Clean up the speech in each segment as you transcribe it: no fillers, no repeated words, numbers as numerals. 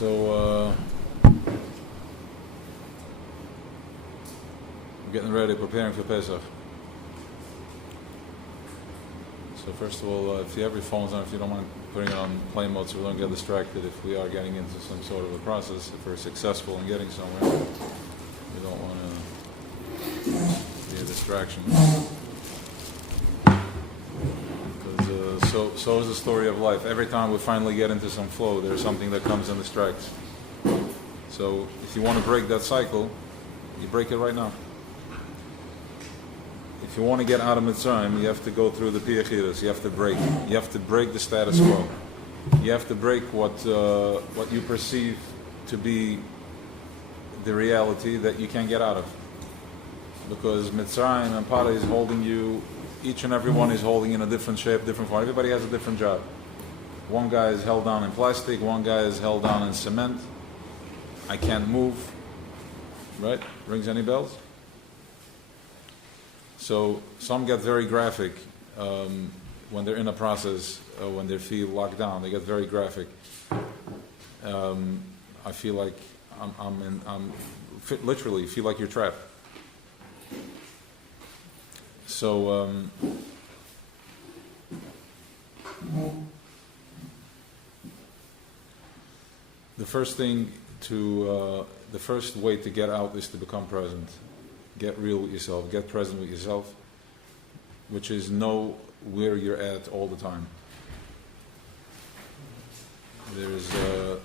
So we're getting ready, preparing for Pesach. So first of all, if you have your phones on, if you don't mind putting it on plane mode so we don't get distracted if we are getting into some sort of a process, if we're successful in getting somewhere, we don't want to be a distraction. Because so is the story of life. Every time we finally get into some flow, there's something that comes and distracts. So if you want to break that cycle, you break it right now. If you want to get out of Mitzrayim, you have to go through the piyachiras. You have to break. You have to break the status quo. You have to break what you perceive to be the reality that you can't get out of. Because Mitzrayim and Para is holding you. Each and every one is holding in a different shape, different form. Everybody has a different job. One guy is held down in plastic. One guy is held down in cement. I can't move. Right? Rings any bells? So some get very graphic when they're in a process, when they feel locked down. They get very graphic. I feel like I'm literally feel like you're trapped. So the first way to get out is to become present. Get real with yourself, get present with yourself, which is know where you're at all the time. There's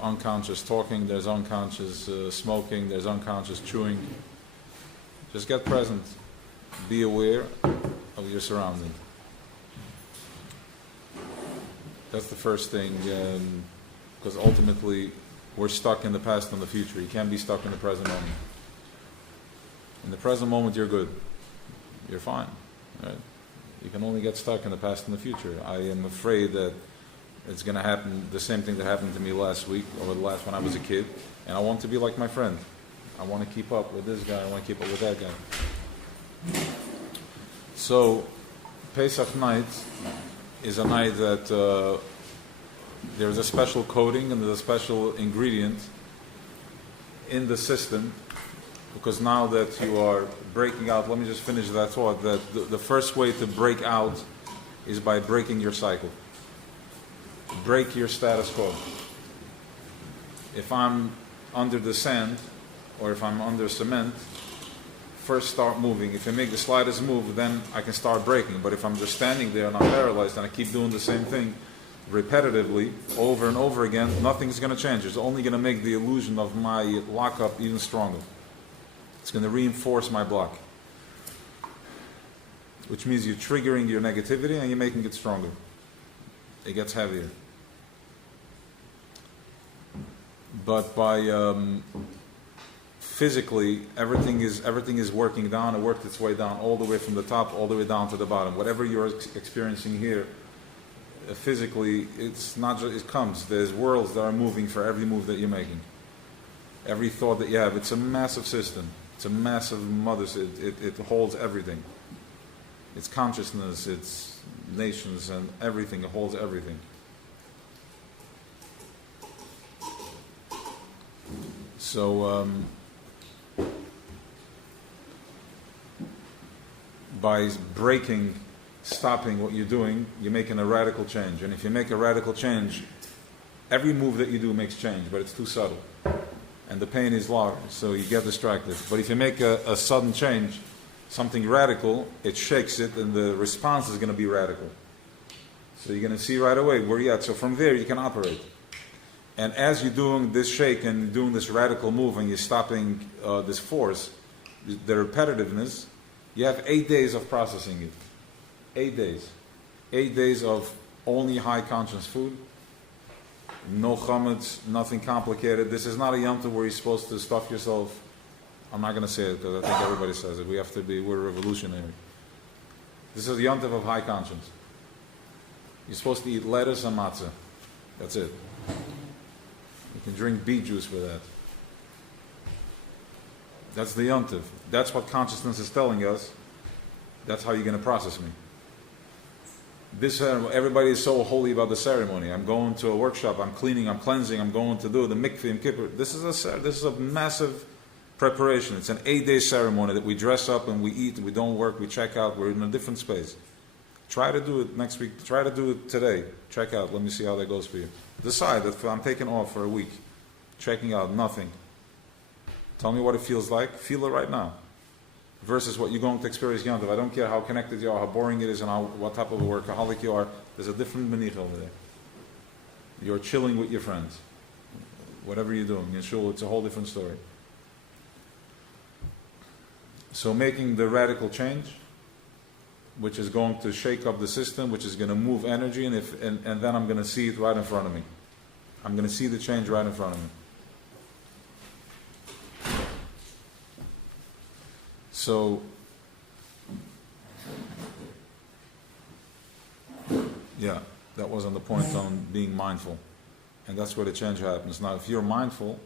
unconscious talking, there's unconscious smoking, there's unconscious chewing. Just get present. Be aware of your surrounding. That's the first thing, because ultimately we're stuck in the past and the future. You can't be stuck in the present moment. In the present moment, you're good. You're fine. Right? You can only get stuck in the past and the future. I am afraid that it's going to happen, the same thing that happened to me last week, or when I was a kid, and I want to be like my friend. I want to keep up with this guy, I want to keep up with that guy. So, Pesach night is a night that there's a special coating and there's a special ingredient in the system. Because now that you are breaking out, let me just finish that thought, that the first way to break out is by breaking your cycle. Break your status quo. If I'm under the sand, or if I'm under cement, first start moving. If I make the slightest move, then I can start breaking. But if I'm just standing there and I'm paralyzed and I keep doing the same thing repetitively, over and over again, nothing's going to change. It's only going to make the illusion of my lockup even stronger. It's going to reinforce my block. Which means you're triggering your negativity and you're making it stronger. It gets heavier. But by physically, everything is working down. It worked its way down, all the way from the top, all the way down to the bottom. Whatever you're experiencing here, physically, it's not just, it comes. There's worlds that are moving for every move that you're making. Every thought that you have. It's a massive system. It's a massive mother. It holds everything. It's consciousness, it's nations and everything. It holds everything. So by breaking, stopping what you're doing, you're making a radical change. And if you make a radical change, every move that you do makes change, but it's too subtle. And the pain is large, so you get distracted. But if you make a sudden change, something radical, it shakes it, and the response is going to be radical. So you're going to see right away where you're at. So from there, you can operate. And as you're doing this shake and doing this radical move, and you're stopping this force, the repetitiveness, you have 8 days of processing it. 8 days. 8 days of only high conscious food. No chametz, nothing complicated. This is not a yom tov where you're supposed to stuff yourself. I'm not going to say it because I think everybody says it. We're revolutionary. This is a yom tov of high conscience. You're supposed to eat lettuce and matzah. That's it. You can drink beet juice with that. That's the yom tov. That's what consciousness is telling us. That's how you're going to process me. This everybody is so holy about the ceremony. I'm going to a workshop. I'm cleaning. I'm cleansing. I'm going to do the mikveh and kippur. This is a massive preparation. It's an 8-day ceremony that we dress up and we eat. We don't work. We check out. We're in a different space. Try to do it next week. Try to do it today. Check out. Let me see how that goes for you. Decide that I'm taking off for a week. Checking out nothing. Tell me what it feels like. Feel it right now. Versus what you're going to experience Yantav. I don't care how connected you are, how boring it is, and what type of a workaholic you are. There's a different menich over there. You're chilling with your friends. Whatever you're doing. In shul, it's a whole different story. So making the radical change, which is going to shake up the system, which is going to move energy, and then I'm going to see it right in front of me. I'm going to see the change right in front of me. So, yeah, that was on the point on being mindful. And that's where the change happens. Now, if you're mindful,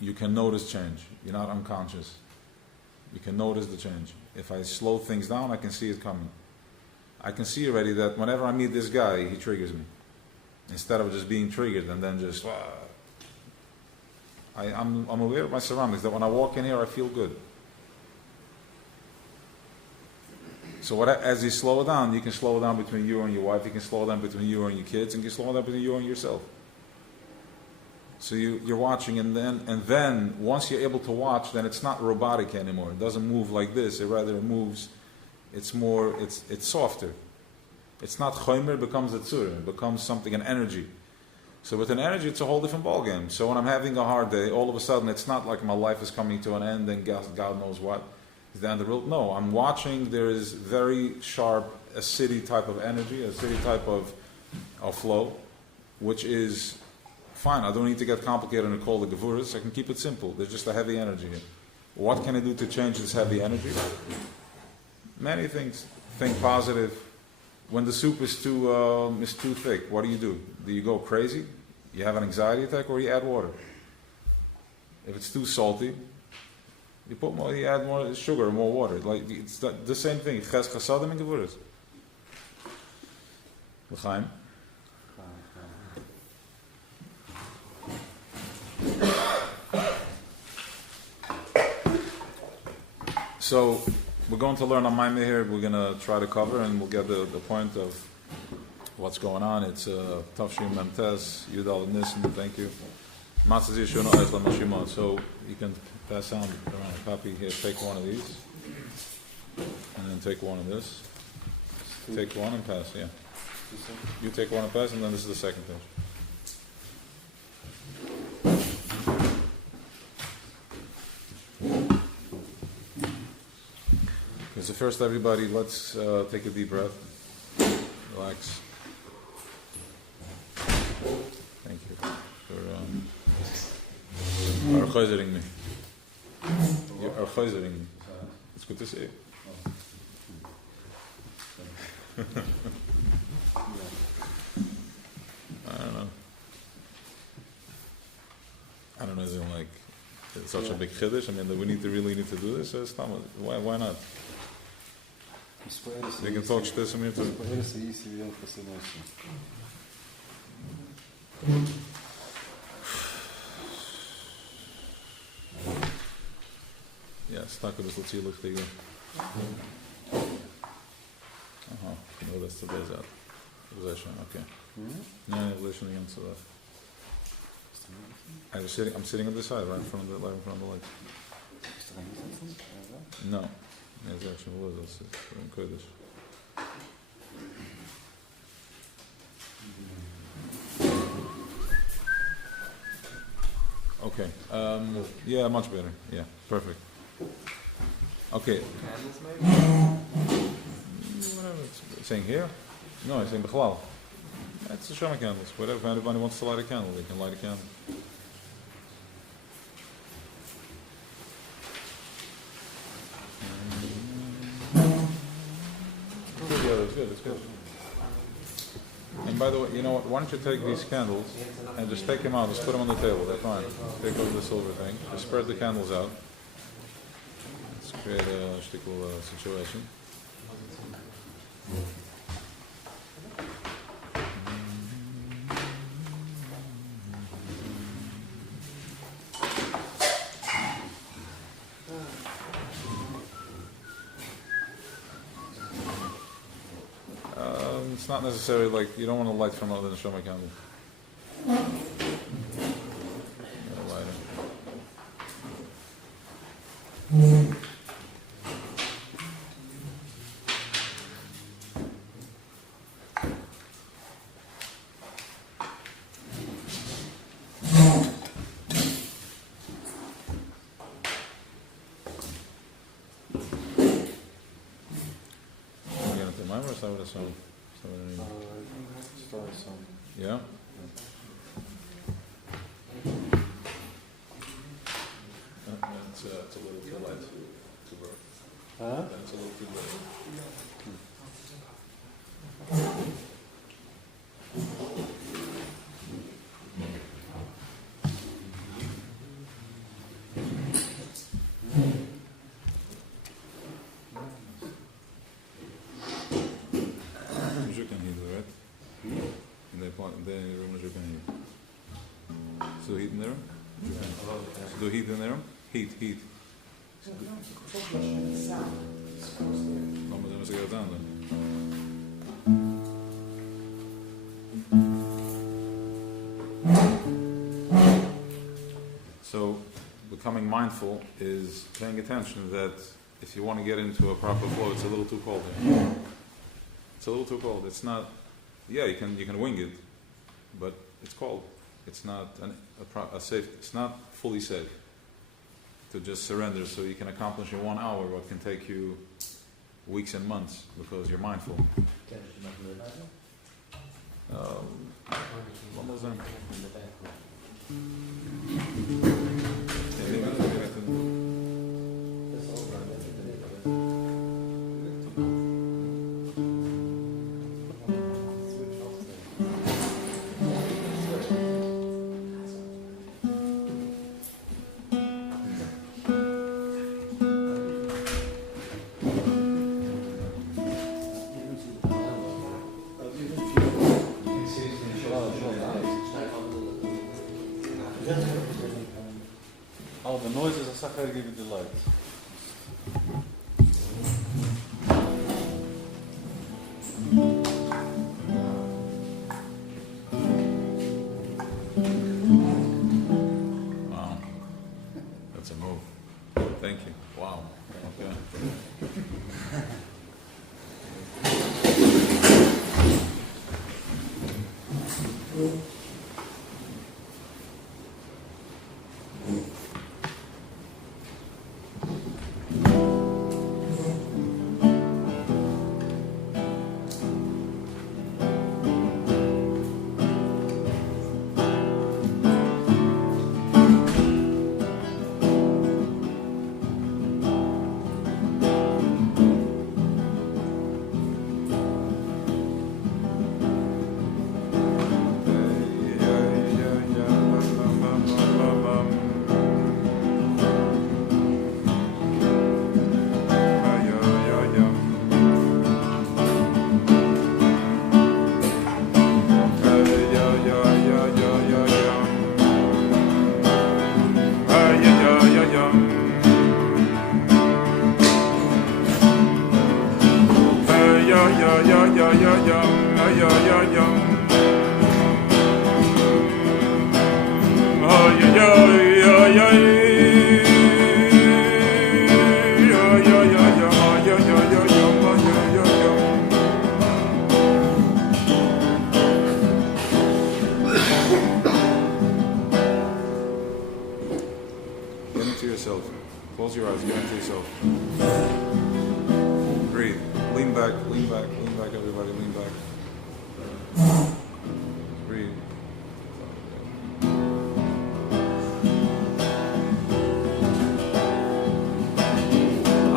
you can notice change. You're not unconscious. You can notice the change. If I slow things down, I can see it coming. I can see already that whenever I meet this guy, he triggers me. Instead of just being triggered and then just... I'm aware of my surroundings, that when I walk in here, I feel good. So as you slow down, you can slow down between you and your wife, you can slow down between you and your kids, and you can slow down between you and yourself. So you're watching, and then once you're able to watch, then it's not robotic anymore. It doesn't move like this. It rather moves. It's more. It's softer. It's not chomer. It becomes a tzur. It becomes something, an energy. So with an energy, it's a whole different ballgame. So when I'm having a hard day, all of a sudden, it's not like my life is coming to an end and God knows what is the end of the world. No, I'm watching. There is very sharp, acidic type of energy, acidic type of flow, which is fine. I don't need to get complicated and call the gevuras. I can keep it simple. There's just a heavy energy here. What can I do to change this heavy energy? Many things. Think positive. When the soup is too thick, what do? Do you go crazy? You have an anxiety attack, or you add water? If it's too salty, you add more sugar, more water. Like it's the same thing. Ches chasadim and gevuras. L'chaim. So we're going to learn on Maimeh here. We're going to try to cover, and we'll get the point of what's going on. It's Tafshim Memtes, Yudal Nissen, thank you. Matzah Yishon Eislam Mashimah. So you can pass on around a copy here. Take one of these, and then take one of this. Take one and pass, yeah. You take one and pass, and then this is the second page. So first, everybody, let's take a deep breath. Relax. Thank you for archizing me. You're archizing me. It's good to see you. I don't know. Is it like it's such a big chiddush? I mean, we really need to do this. Why not? We can talk shtis and too. Ja, stuck a little zielig tegen. Aha, no, that's the days out. Possession, okay. No, relation against that. I'm sitting on this side, right in front of the light. No. It's actually was that's in Kurdish. Okay. Yeah, much better. Yeah, perfect. Okay. Candles maybe? Whatever. It's saying here? No, it's saying Bechlal. It's the Shema candles. Whatever. If anybody wants to light a candle, they can light a candle. It's good. And by the way, you know what? Why don't you take these candles and just take them out, just put them on the table. That's fine. Take over the silver thing. Just spread the candles out. Let's create a shtickle situation. It's not necessarily like you don't want to light from another neshama candle. Light it. Start with a song. Start some. Yeah? It's a little too light to burn. Huh? It's a little too light. So heat in there? So heat in there? Heat. Vamos a seguir dando. So becoming mindful is paying attention that if you want to get into a proper flow, it's a little too cold here. It's a little too cold. It's not. Yeah, you can wing it, but it's cold. It's not a safe. It's not fully safe to just surrender. So you can accomplish in 1 hour what can take you weeks and months because you're mindful. What was that? Oh, the noise is a sakar give you delight. Wow, that's a move. Thank you. Wow. Okay. Get into yourself. Close your eyes. Get into yourself. Breathe. Lean back, everybody. Lean back. Breathe.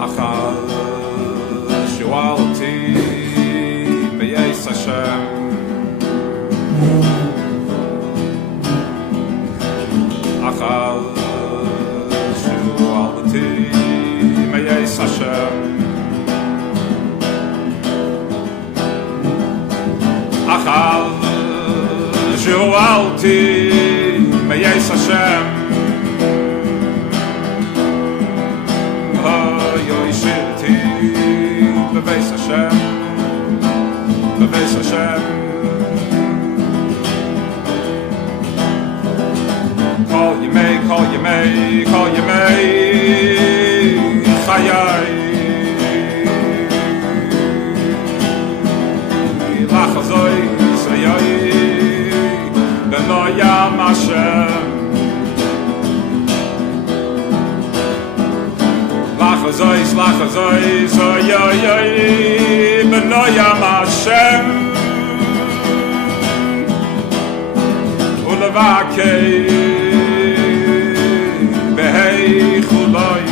Achal shualti b'yeis Hashem. Achal shualti b'yeis Hashem. Achal shualti b'yeis Hashem. Weisz Hashem, Weisz Hashem. Call you may, call you may, call you may, Chayai. Lachazoi, Sayai, Benoyam Hashem. Lachazoi, Lachazoi, Sayai, Benoyam Hashem. Ulavakei, Behei Chuloi.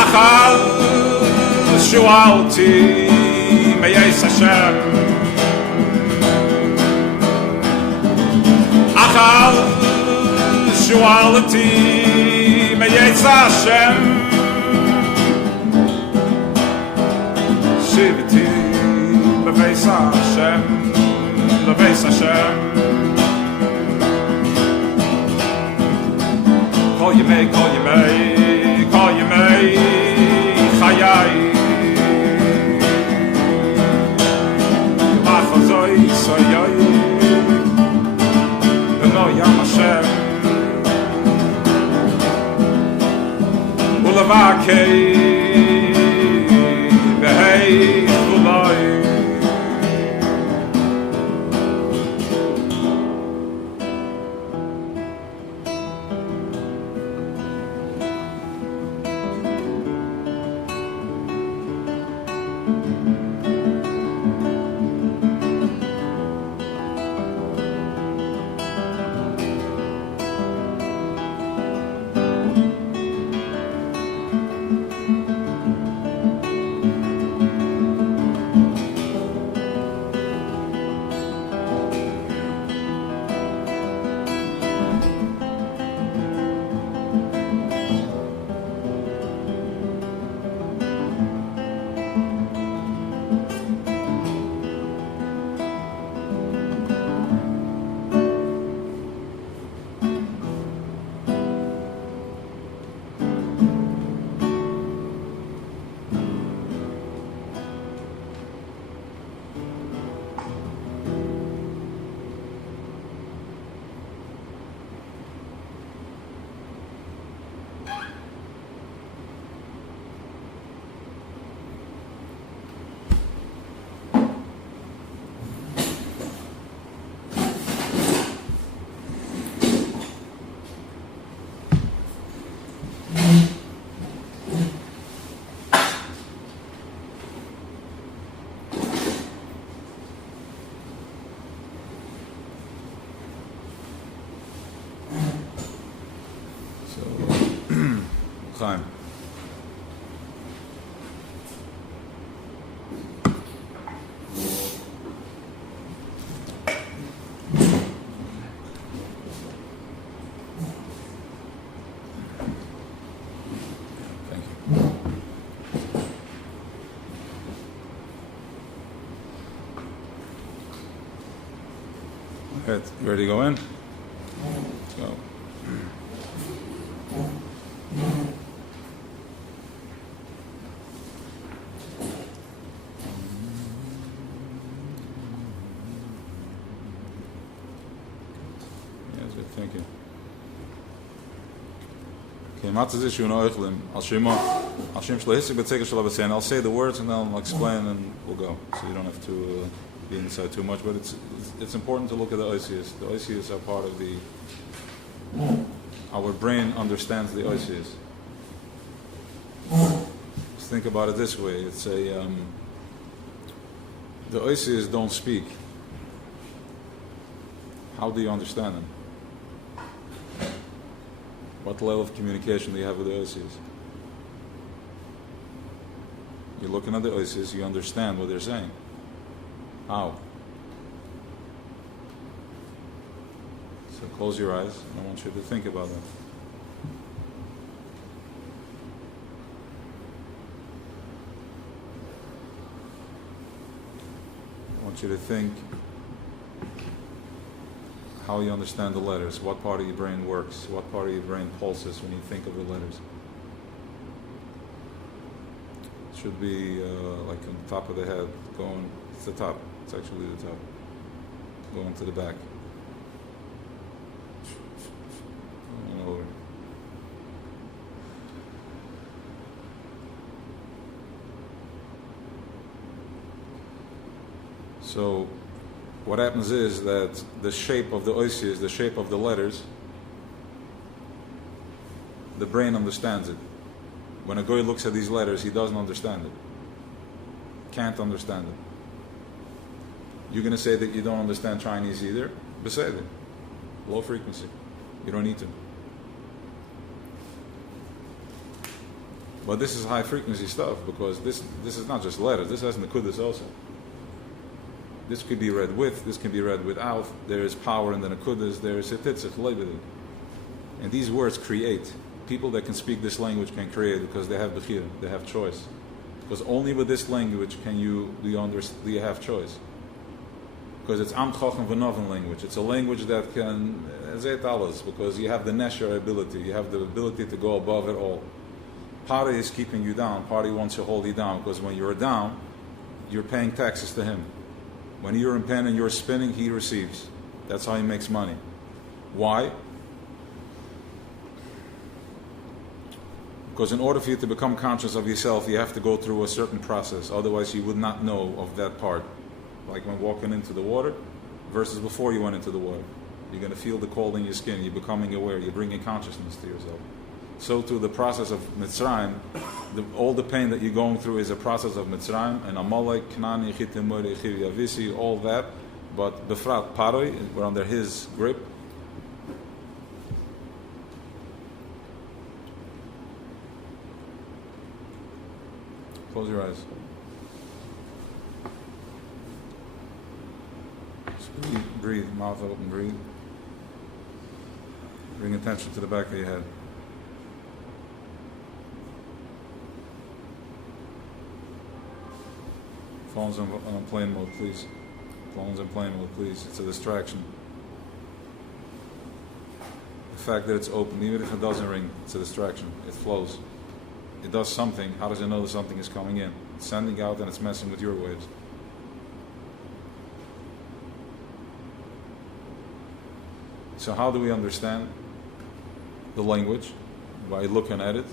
Achal Shualti Weisz Hashem. Achal Shualti Weisz Hashem. Shiviti Weisz Hashem, Weisz Hashem. Call you may, call you may, call you may, Chayai. Lachazoi, Sayai, Benoyam Hashem. Ulavakei, Behei Chuloi. Chaim. Thank you. Good. You ready to go in? Let's go. Thank you. Okay, Matzah issue in Oichlim. I'll say the words and then I'll explain and we'll go. So you don't have to be inside too much. But it's important to look at the Oisius. The Oisius are part of the. Our brain understands the Oisius. Just think about it this way. It's a. The Oisius don't speak. How do you understand them? What level of communication do you have with the Oisius? You're looking at the Oisius, you understand what they're saying. How? So close your eyes, and I want you to think about that. I want you to think how you understand the letters, what part of your brain works, what part of your brain pulses when you think of the letters. Should be like on the top of the head, going, it's the top, it's actually the top, going to the back. And over. So what happens is that the shape of the oisias, the shape of the letters, the brain understands it. When a guy looks at these letters, he doesn't understand it. Can't understand it. You're going to say that you don't understand Chinese either? Beseder. Low frequency. You don't need to. But this is high frequency stuff, because this is not just letters. This has Nekudas also. This could be read with, this can be read without. There is power in the Nekudas, there is Hetitzach, Leibid. And these words create. People that can speak this language can create because they have Bechira, they have choice. Because only with this language do you have choice. Because it's Am Chochem V'Noven language. It's a language that can, Zet alles, because you have the Nesher ability, you have the ability to go above it all. Pari is keeping you down, Pari wants to hold you down, because when you're down, you're paying taxes to him. When you're in pen and you're spinning, he receives. That's how he makes money. Why? Because in order for you to become conscious of yourself, you have to go through a certain process. Otherwise, you would not know of that part. Like when walking into the water versus before you went into the water. You're going to feel the cold in your skin. You're becoming aware. You're bringing consciousness to yourself. So too, the process of Mitzrayim, all the pain that you're going through is a process of Mitzrayim, and Amalek, Knani, Chitimuri, Chiri, all that. But Befrat, Paroi, we're under his grip. Close your eyes. Just breathe, mouth open, breathe. Bring attention to the back of your head. Phones on plane mode, please. Phones in plane mode, please. It's a distraction. The fact that it's open, even if it doesn't ring, it's a distraction. It flows. It does something. How does it know that something is coming in? It's sending out and it's messing with your waves. So how do we understand the language? By looking at it.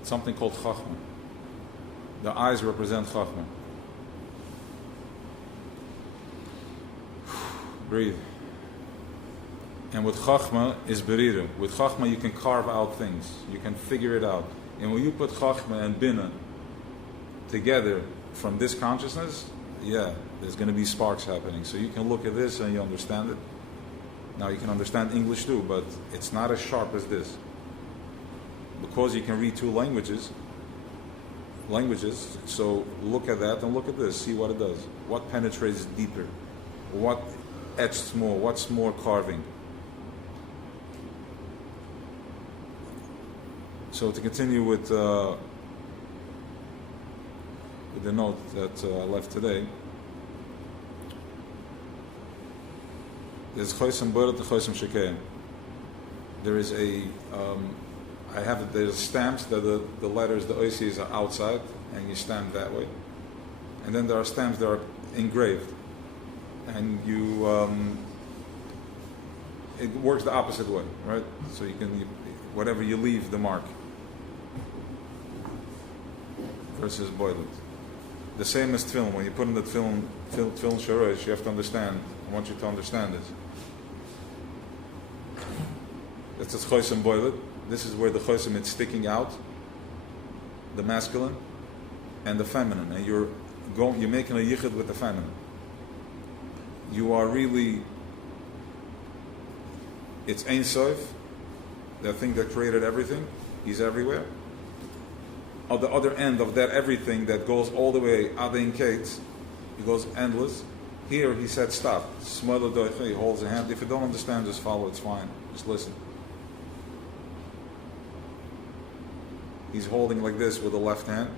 It's something called Chachma. The eyes represent Chachma. Breathe. And with Chachma is Berira. With Chachma you can carve out things. You can figure it out. And when you put Chachma and Bina together from this consciousness, there's going to be sparks happening. So you can look at this and you understand it. Now you can understand English too, but it's not as sharp as this. Because you can read two languages, so look at that and look at this, see what it does. What penetrates deeper? What etched more? What's more carving? So to continue with the note that I left today, there's Chosim Borat to Chosim Shekeim. There is there's stamps that the letters, the oisies are outside, and you stamp that way. And then there are stamps that are engraved. And it works the opposite way, right? So whatever you leave the mark versus boil it. The same as tefillin. When you put in the tefillin shorosh, you have to understand. I want you to understand this. That's the chosim boil it. This is where the chosim is sticking out, the masculine and the feminine, and you're making a yichud with the feminine. You are really, it's Ein Sof, the thing that created everything. He's everywhere. On the other end of that everything that goes all the way Adein Kate, he goes endless. Here he said stop. He holds a hand. If you don't understand, just follow. It's fine. Just listen. He's holding like this with the left hand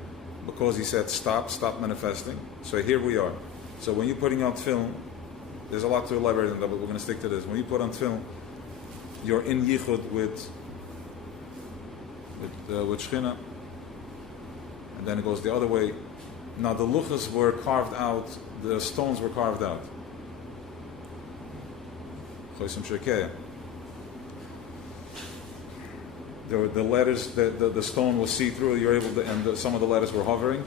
because he said stop manifesting. So here we are. So when you're putting out film, there's a lot to elaborate on that, but we're going to stick to this. When you put on film, you're in yichud with Shechina, then it goes the other way. Now the luchas were carved out, the stones were carved out. The letters, the stone was see-through, you're able to, and some of the letters were hovering.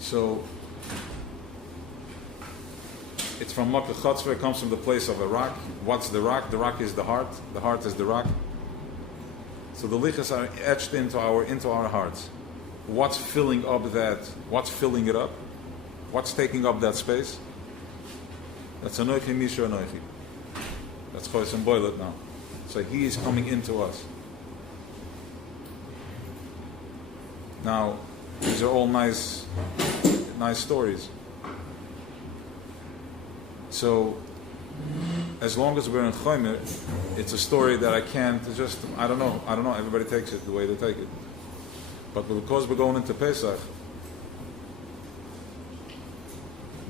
So it's from Makkah Chatzva, it comes from the place of a rock. What's the rock? The rock is the heart is the rock. So the lichas are etched into our hearts. What's filling up that? What's filling it up? What's taking up that space? That's Anoichi Misha Anoichi. That's Chois and Boilet now. So he is coming into us. Now, these are all nice stories. So, as long as we're in Chomer, it's a story that I don't know, everybody takes it the way they take it. But because we're going into Pesach,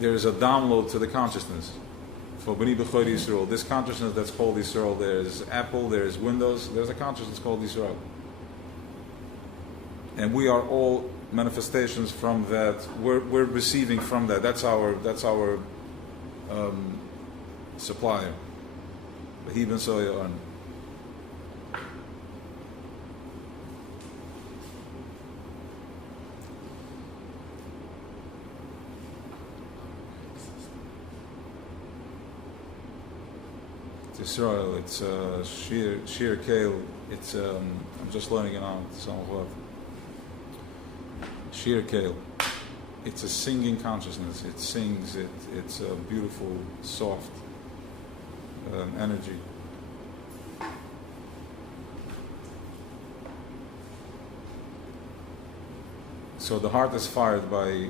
there is a download to the consciousness. For B'nai B'chor Yisrael, this consciousness that's called Yisrael, there's Apple, there's Windows, there's a consciousness called Yisrael. And we are all manifestations from that. We're receiving from that. That's our supplier. He ben soya on. Israel, it's Shir Kale. It's I'm just learning it now. Shir Kale. It's a singing consciousness. It sings. It's a beautiful, soft energy. So the heart is fired by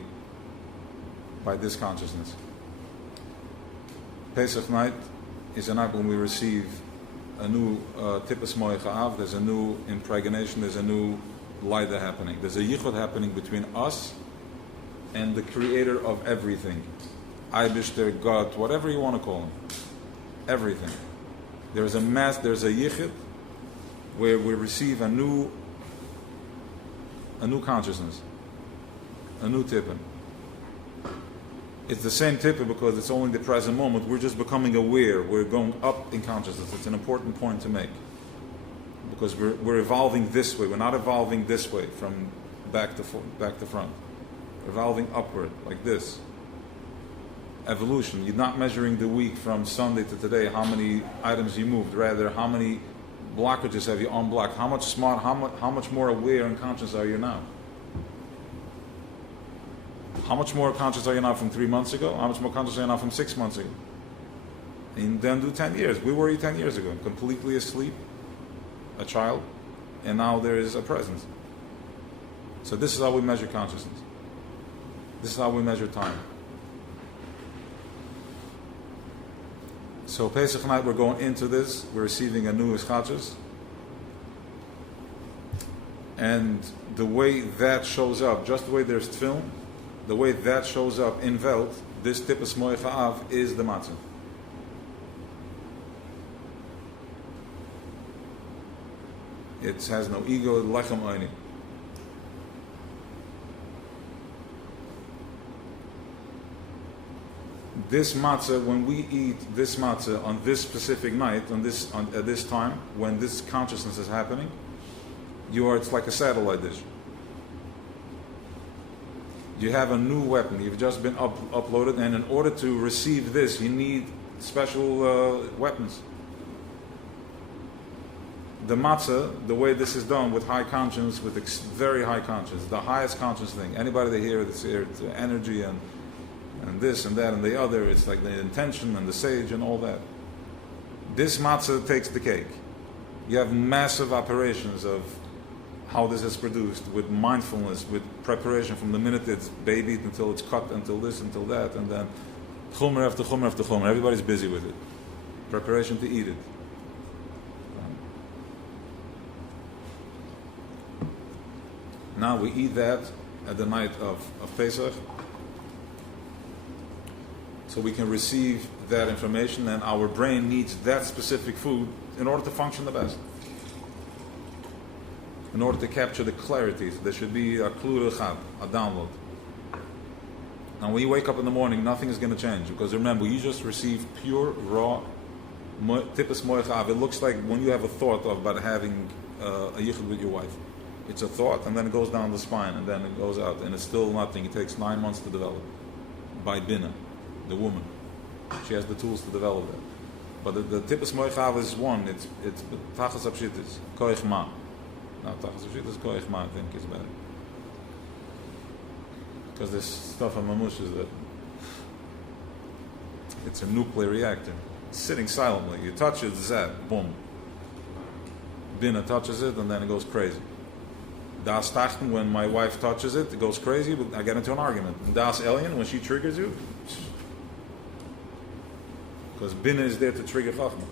this consciousness. Pesach night is a night when we receive a new tippus moicha'av, there's a new impregnation, there's a new light happening. There's a yichud happening between us and the creator of everything. Eibishter, God, whatever you want to call him. Everything. There's a yichud where we receive a new consciousness, a new tippin. It's the same tippin because it's only the present moment. We're just becoming aware. We're going up in consciousness. It's an important point to make. Because we're evolving this way. We're not evolving this way from back to front. We're evolving upward, like this. Evolution. You're not measuring the week from Sunday to today, how many items you moved. Rather, how many blockages have you unblocked? How much more aware and conscious are you now? How much more conscious are you now from 3 months ago? How much more conscious are you now from 6 months ago? And then do 10 years. We were 10 years ago, completely asleep, a child, and now there is a presence. So this is how we measure consciousness. This is how we measure time. So Pesach night, we're going into this. We're receiving a new ischachos. And the way that shows up, just the way there's tefillin, the way that shows up in Welt, this tippus moicha'av is the matzah. It has no ego, lechem oini. This matzah, when we eat this matzah on this specific night, at this time, when this consciousness is happening, it's like a satellite dish. You have a new weapon. You've just been uploaded, and in order to receive this, you need special weapons. The matzah, the way this is done with high conscience, with very high conscience, the highest conscious thing. Anybody that hears this here, it's energy and this and that and the other. It's like the intention and the sage and all that. This matzah takes the cake. You have massive operations of how this is produced with mindfulness, with preparation from the minute it's babied until it's cut, until this, until that, and then chumer after chumer after chumer. Everybody's busy with it. Preparation to eat it. Now we eat that at the night of Pesach, so we can receive that information, and our brain needs that specific food in order to function the best. in order to capture the clarity. So there should be a klura chad, a download. Now when you wake up in the morning, nothing is going to change, because remember, you just received pure, raw, tippus moichav. It looks like when you have a thought about having a yichud with your wife. It's a thought, and then it goes down the spine, and then it goes out, and it's still nothing. It takes 9 months to develop by Bina, the woman. She has the tools to develop that. But the tippus moichav is one. It's tachas apshitis, koich ma. Now tachas apshitis, koich ma, I think is better. Because this stuff on mamush is that it's a nuclear reactor. It's sitting silently. You touch it, zap, boom. Bina touches it, and then it goes crazy. Das Tachten, when my wife touches it, it goes crazy, but I get into an argument. And Das Elyon, when she triggers you, because Bina is there to trigger Chachma.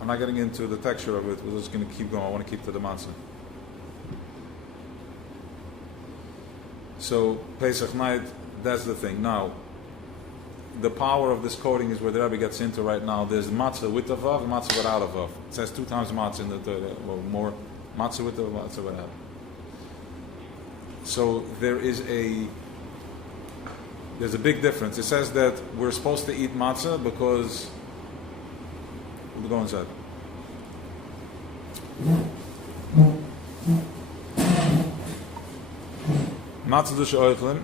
I'm not getting into the texture of it, we're just going to keep going. I want to keep to the Matzah. So, Pesach night, that's the thing. Now, the power of this coding is where the Rebbe gets into right now. There's Matzah with the Vav and Matzah without a Vav. It says 2 times Matzah in the Torah, or more. Matzah with the Vav, Matzah without. So, there's a big difference. It says that we're supposed to eat Matzah because... We'll go inside. Matzah dus oichlen,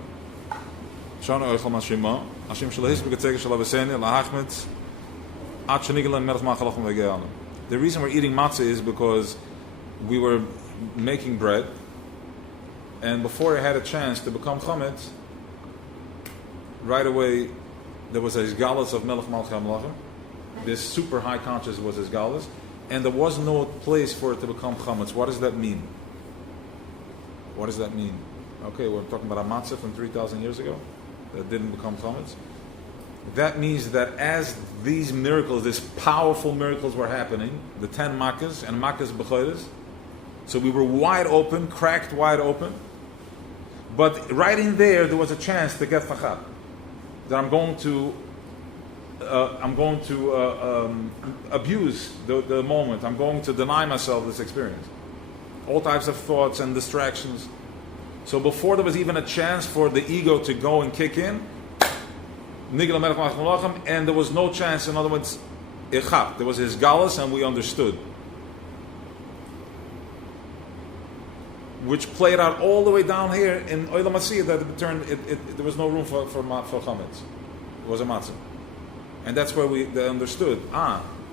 shon oichel mashima, ashim shel hisbe getzege shel avesene lahachmet, at shenigelen melch machalachim vegealim. The reason we're eating matzah is because we were making bread, and before it had a chance to become chametz, right away there was a galus of melch malcham. This super high conscious was his galus, and there was no place for it to become chametz. What does that mean? What does that mean? Okay, we're talking about a matzah from 3,000 years ago that didn't become chametz. That means that as these miracles, these powerful miracles were happening, the 10 makkahs and makkahs b'chodesh, so we were wide open, cracked wide open, but right in there was a chance to get fachad. That I'm going to abuse the moment. I'm going to deny myself this experience. All types of thoughts and distractions. So before there was even a chance for the ego to go and kick in, and there was no chance, in other words, there was his galus, and we understood. Which played out all the way down here in Olam Asiyah, that it turned, there was no room for chametz. It was a matzah. And that's where they understood.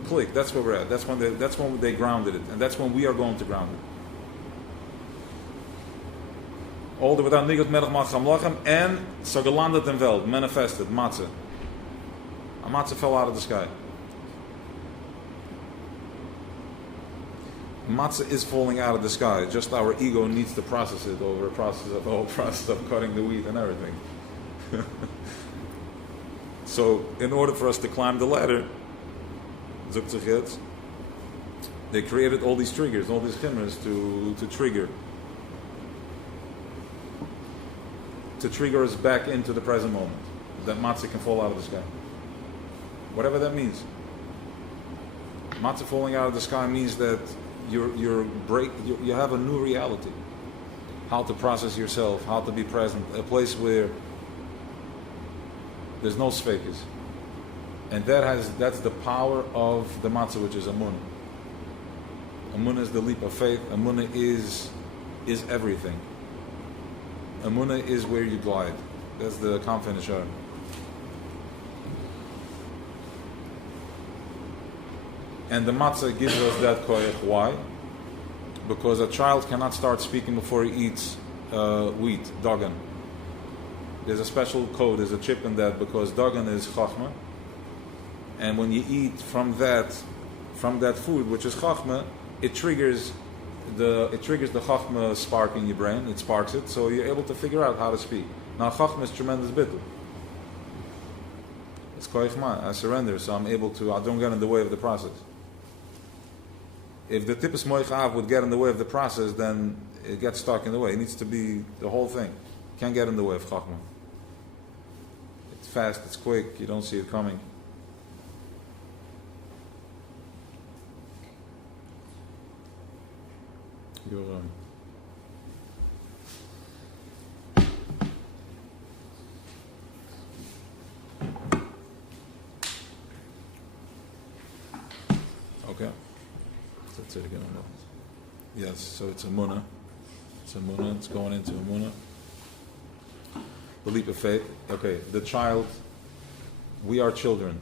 Click, that's where we're at. That's when they grounded it. And that's when we are going to ground it. All the way down, Nigot Melech Malcham Lachem, and so gelandet in Welt, manifested, matzah. A matzah fell out of the sky. Matzah is falling out of the sky. Just our ego needs to process it over the whole process of cutting the wheat and everything. So, in order for us to climb the ladder, they created all these triggers, all these chimers to trigger us back into the present moment. That matzah can fall out of the sky. Whatever that means. Matzah falling out of the sky means that you have a new reality. How to process yourself, how to be present, a place where there's no sfekas. And that's the power of the matzah, which is amunah. Amunah is the leap of faith. Amunah is everything. Amunah is where you glide. That's the confidence share. And the matzah gives us that koyach. Why? Because a child cannot start speaking before he eats wheat, dagan. There's a special code, there's a chip in that, because dagan is chachma. And when you eat from that food, which is chachma, it triggers the chachma spark in your brain. It sparks it, so you're able to figure out how to speak. Now chachma is tremendous bittul. It's koychma. I surrender, so I don't get in the way of the process. If the tippus moichav would get in the way of the process, then it gets stuck in the way. It needs to be the whole thing. Can't get in the way of chachma. It's fast, it's quick, you don't see it coming. You're, okay. That's it again. Yes, so it's a munah. It's a munah. It's going into a munah. The leap of faith. Okay, the child. We are children.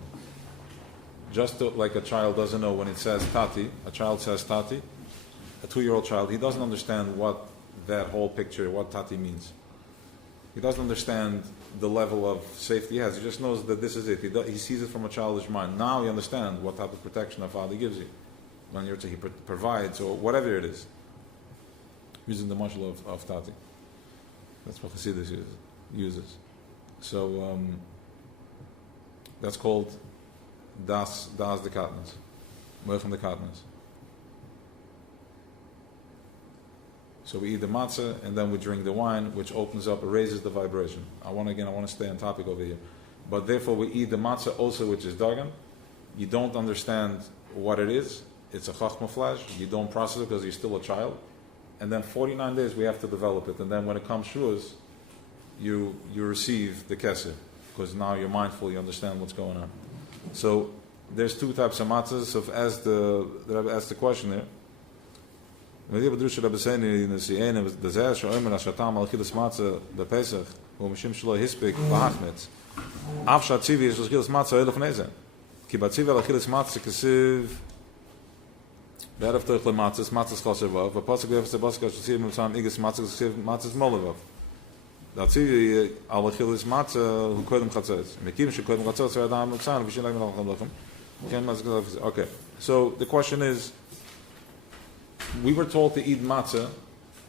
Just like a child doesn't know when it says tati, a child says tati, a 2-year-old child, he doesn't understand what that whole picture, what tati means. He doesn't understand the level of safety he has. He just knows that this is it. He sees it from a childish mind. Now he understands what type of protection a father gives you. When he provides, or whatever it is. Using the marshal of tati. That's what Chassidus uses. So, that's called Das the Katnas. From the Katnas. So we eat the matzah and then we drink the wine, which opens up, raises the vibration. I want to stay on topic over here. But therefore we eat the matzah also, which is dagan. You don't understand what it is. It's a chachma flash. You don't process it because you're still a child. And then 49 days we have to develop it. And then when it comes Shuas, you receive the kesef. Because now you're mindful, you understand what's going on. So there's 2 types of matzahs. So as the Rebbe asked the question there, the Okay, so the question is, we were told to eat matzah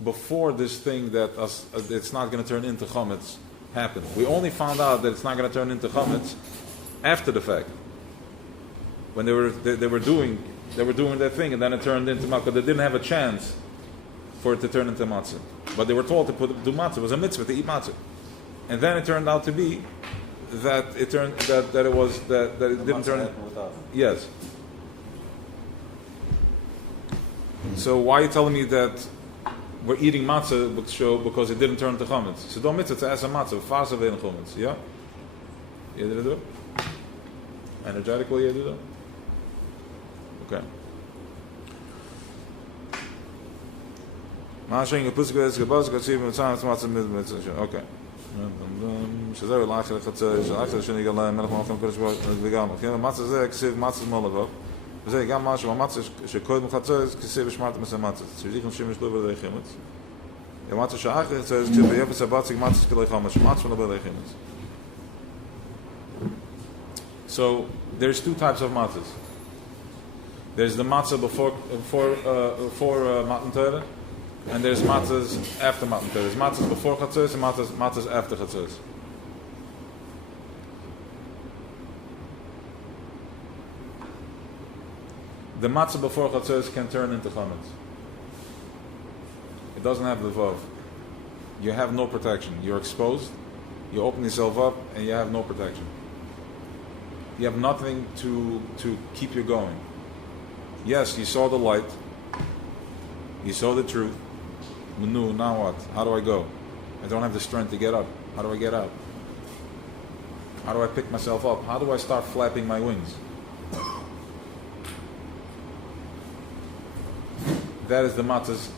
before this thing that it's not going to turn into chametz happened. We only found out that it's not going to turn into chametz after the fact. When they were doing their thing, and then it turned into matzah. They didn't have a chance for it to turn into matzah. But they were told to do matzah. It was a mitzvah to eat matzah. And then it turned out to be that it didn't turn. Yes. So why are you telling me that we're eating matzah because it didn't turn to chametz? So don't mitzvah to ask a matzah. Fasa vein chametz. Yeah. You did it? Energetically, you did it. Okay. Okay. וזה גם משהו, המצה שקודם חצויז, כסיב ושמרת מסמצת. שזיכם שימש לא בלי חמץ. המצה שאחר חצויז, כשביפס הבציג מצה שכלי חמץ, מצה לא בלי חמץ. So, there's 2 types of matzahs. There's the matzah before Matan Torah, and there's matzahs after Matan Torah. There's matzahs before Chatzos and matzahs after Chatzos. The matzah before Chatzos can turn into chametz. It doesn't have the vav. You have no protection. You're exposed. You open yourself up, and you have no protection. You have nothing to keep you going. Yes, you saw the light. You saw the truth. No, now what? How do I go? I don't have the strength to get up. How do I get up? How do I pick myself up? How do I start flapping my wings? That is the matzahs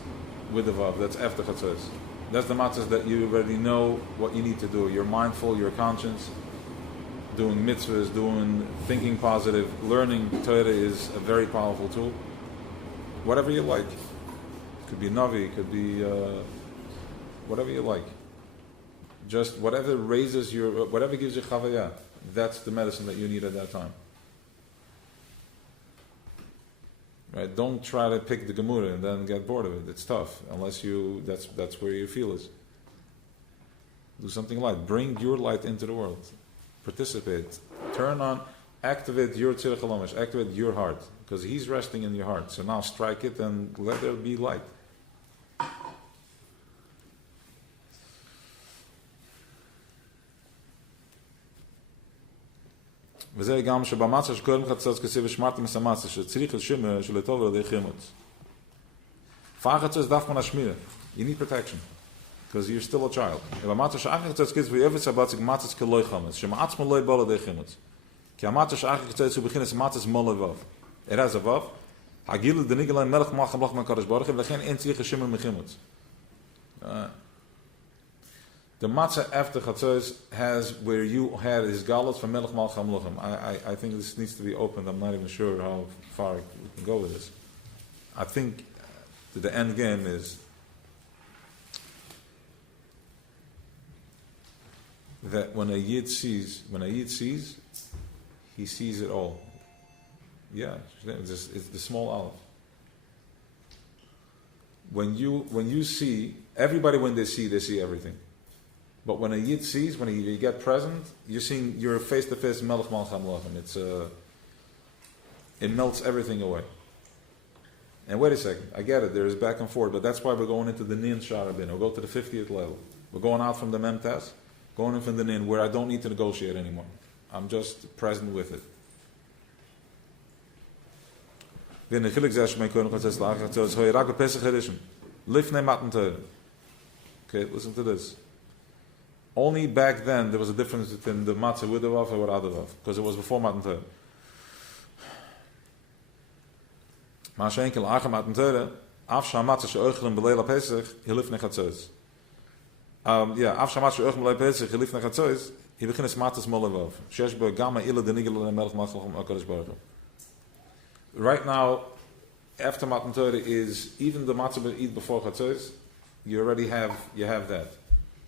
with the vav. That's after chatzos. That's the matzahs that you already know what you need to do. You're mindful, you're conscious, doing mitzvahs, thinking positive. Learning Torah is a very powerful tool. Whatever you like. It could be Navi, it could be whatever you like. Just whatever gives you chavaya. That's the medicine that you need at that time. Right? Don't try to pick the Gemara and then get bored of it. It's tough unless that's where your feel is. Do something light. Bring your light into the world. Participate. Turn on. Activate your tzirach halomesh. Activate your heart because He's resting in your heart. So now strike it and let there be light. וזה גם שבמצה שקודם חצץ כסיב ושמרתם מסמצה שצריך לשמר שלטוב על ידי חימוץ. Fachatzos darf man ashmira. You need protection. Because you're still a child. If a matzah she'achich kids for every sabbatik matzahs keloi chametz. Shema'atz moloi bala de chimetz. Ki a matzah she'achich tzitz u'bechinis matzahs moloi vav. It has a vav. Hagilu de nigelain melech malcham lach man kadosh baruch hu v'lechen en tzich hashimur mechimetz. The matzah after chatzos has where you had his galot from melech malcham lachem. I think this needs to be opened. I'm not even sure how far we can go with this. I think the end game is that when a yid sees, he sees it all. Yeah, it's the small aleph. When you see, everybody when they see everything. But when a yid sees, when you get present, you're face to face melech malcham lachem. It melts everything away. And wait a second, I get it, there is back and forth, but that's why we're going into the Nin Sharabin. We'll go to the 50th level. We're going out from the Memtas, going in from the Nin, where I don't need to negotiate anymore. I'm just present with it. Okay, listen to this. Only back then there was a difference between the matzah with the vav and without the vav, because it was before Matan Torah. Ma'ashenkel acham Matan Torah, af shamatzah she'oichlem b'leila pesach, hilif nechatzos. Af shamatzah she'oichlem b'leila pesach, hilif nechatzos, he begins matzahs molevav. Shesh bo gamma ila denigel melech malcham akadosh baruch hu. Right now, after Matan Torah is even the matzah we eat before chatzos, you already have that.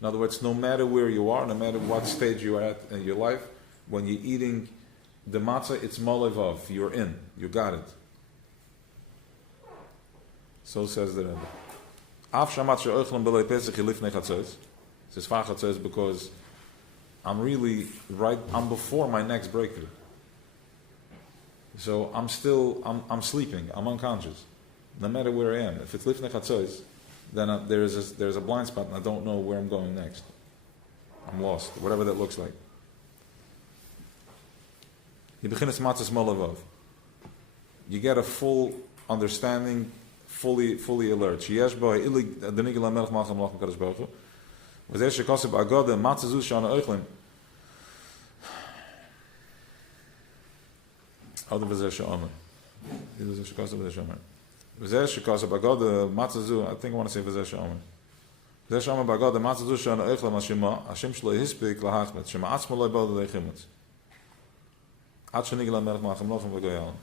In other words, no matter where you are, no matter what stage you are at in your life, when you're eating the matzah, it's molevav. You're in. You got it. So says the Rebbe. Af shamat she'oichlem b'lei pesach hilifnei chatzos. Says far chatzos because I'm before my next breakthrough. So I'm sleeping. I'm unconscious. No matter where I am. If it's lifnei chatzos, then there's a blind spot and I don't know where I'm going next. I'm lost, whatever that looks like. You get a full understanding, fully alert. I think I want to say V'zeh She'omer. V'zeh She'omer b'agad the matzah zu she'ana oichlem ha'shema Hashem shlo hispik lahachmet shema atzmo lo yibod le'chimetz ad shenigel ha'melech malcham lochem v'goyalem.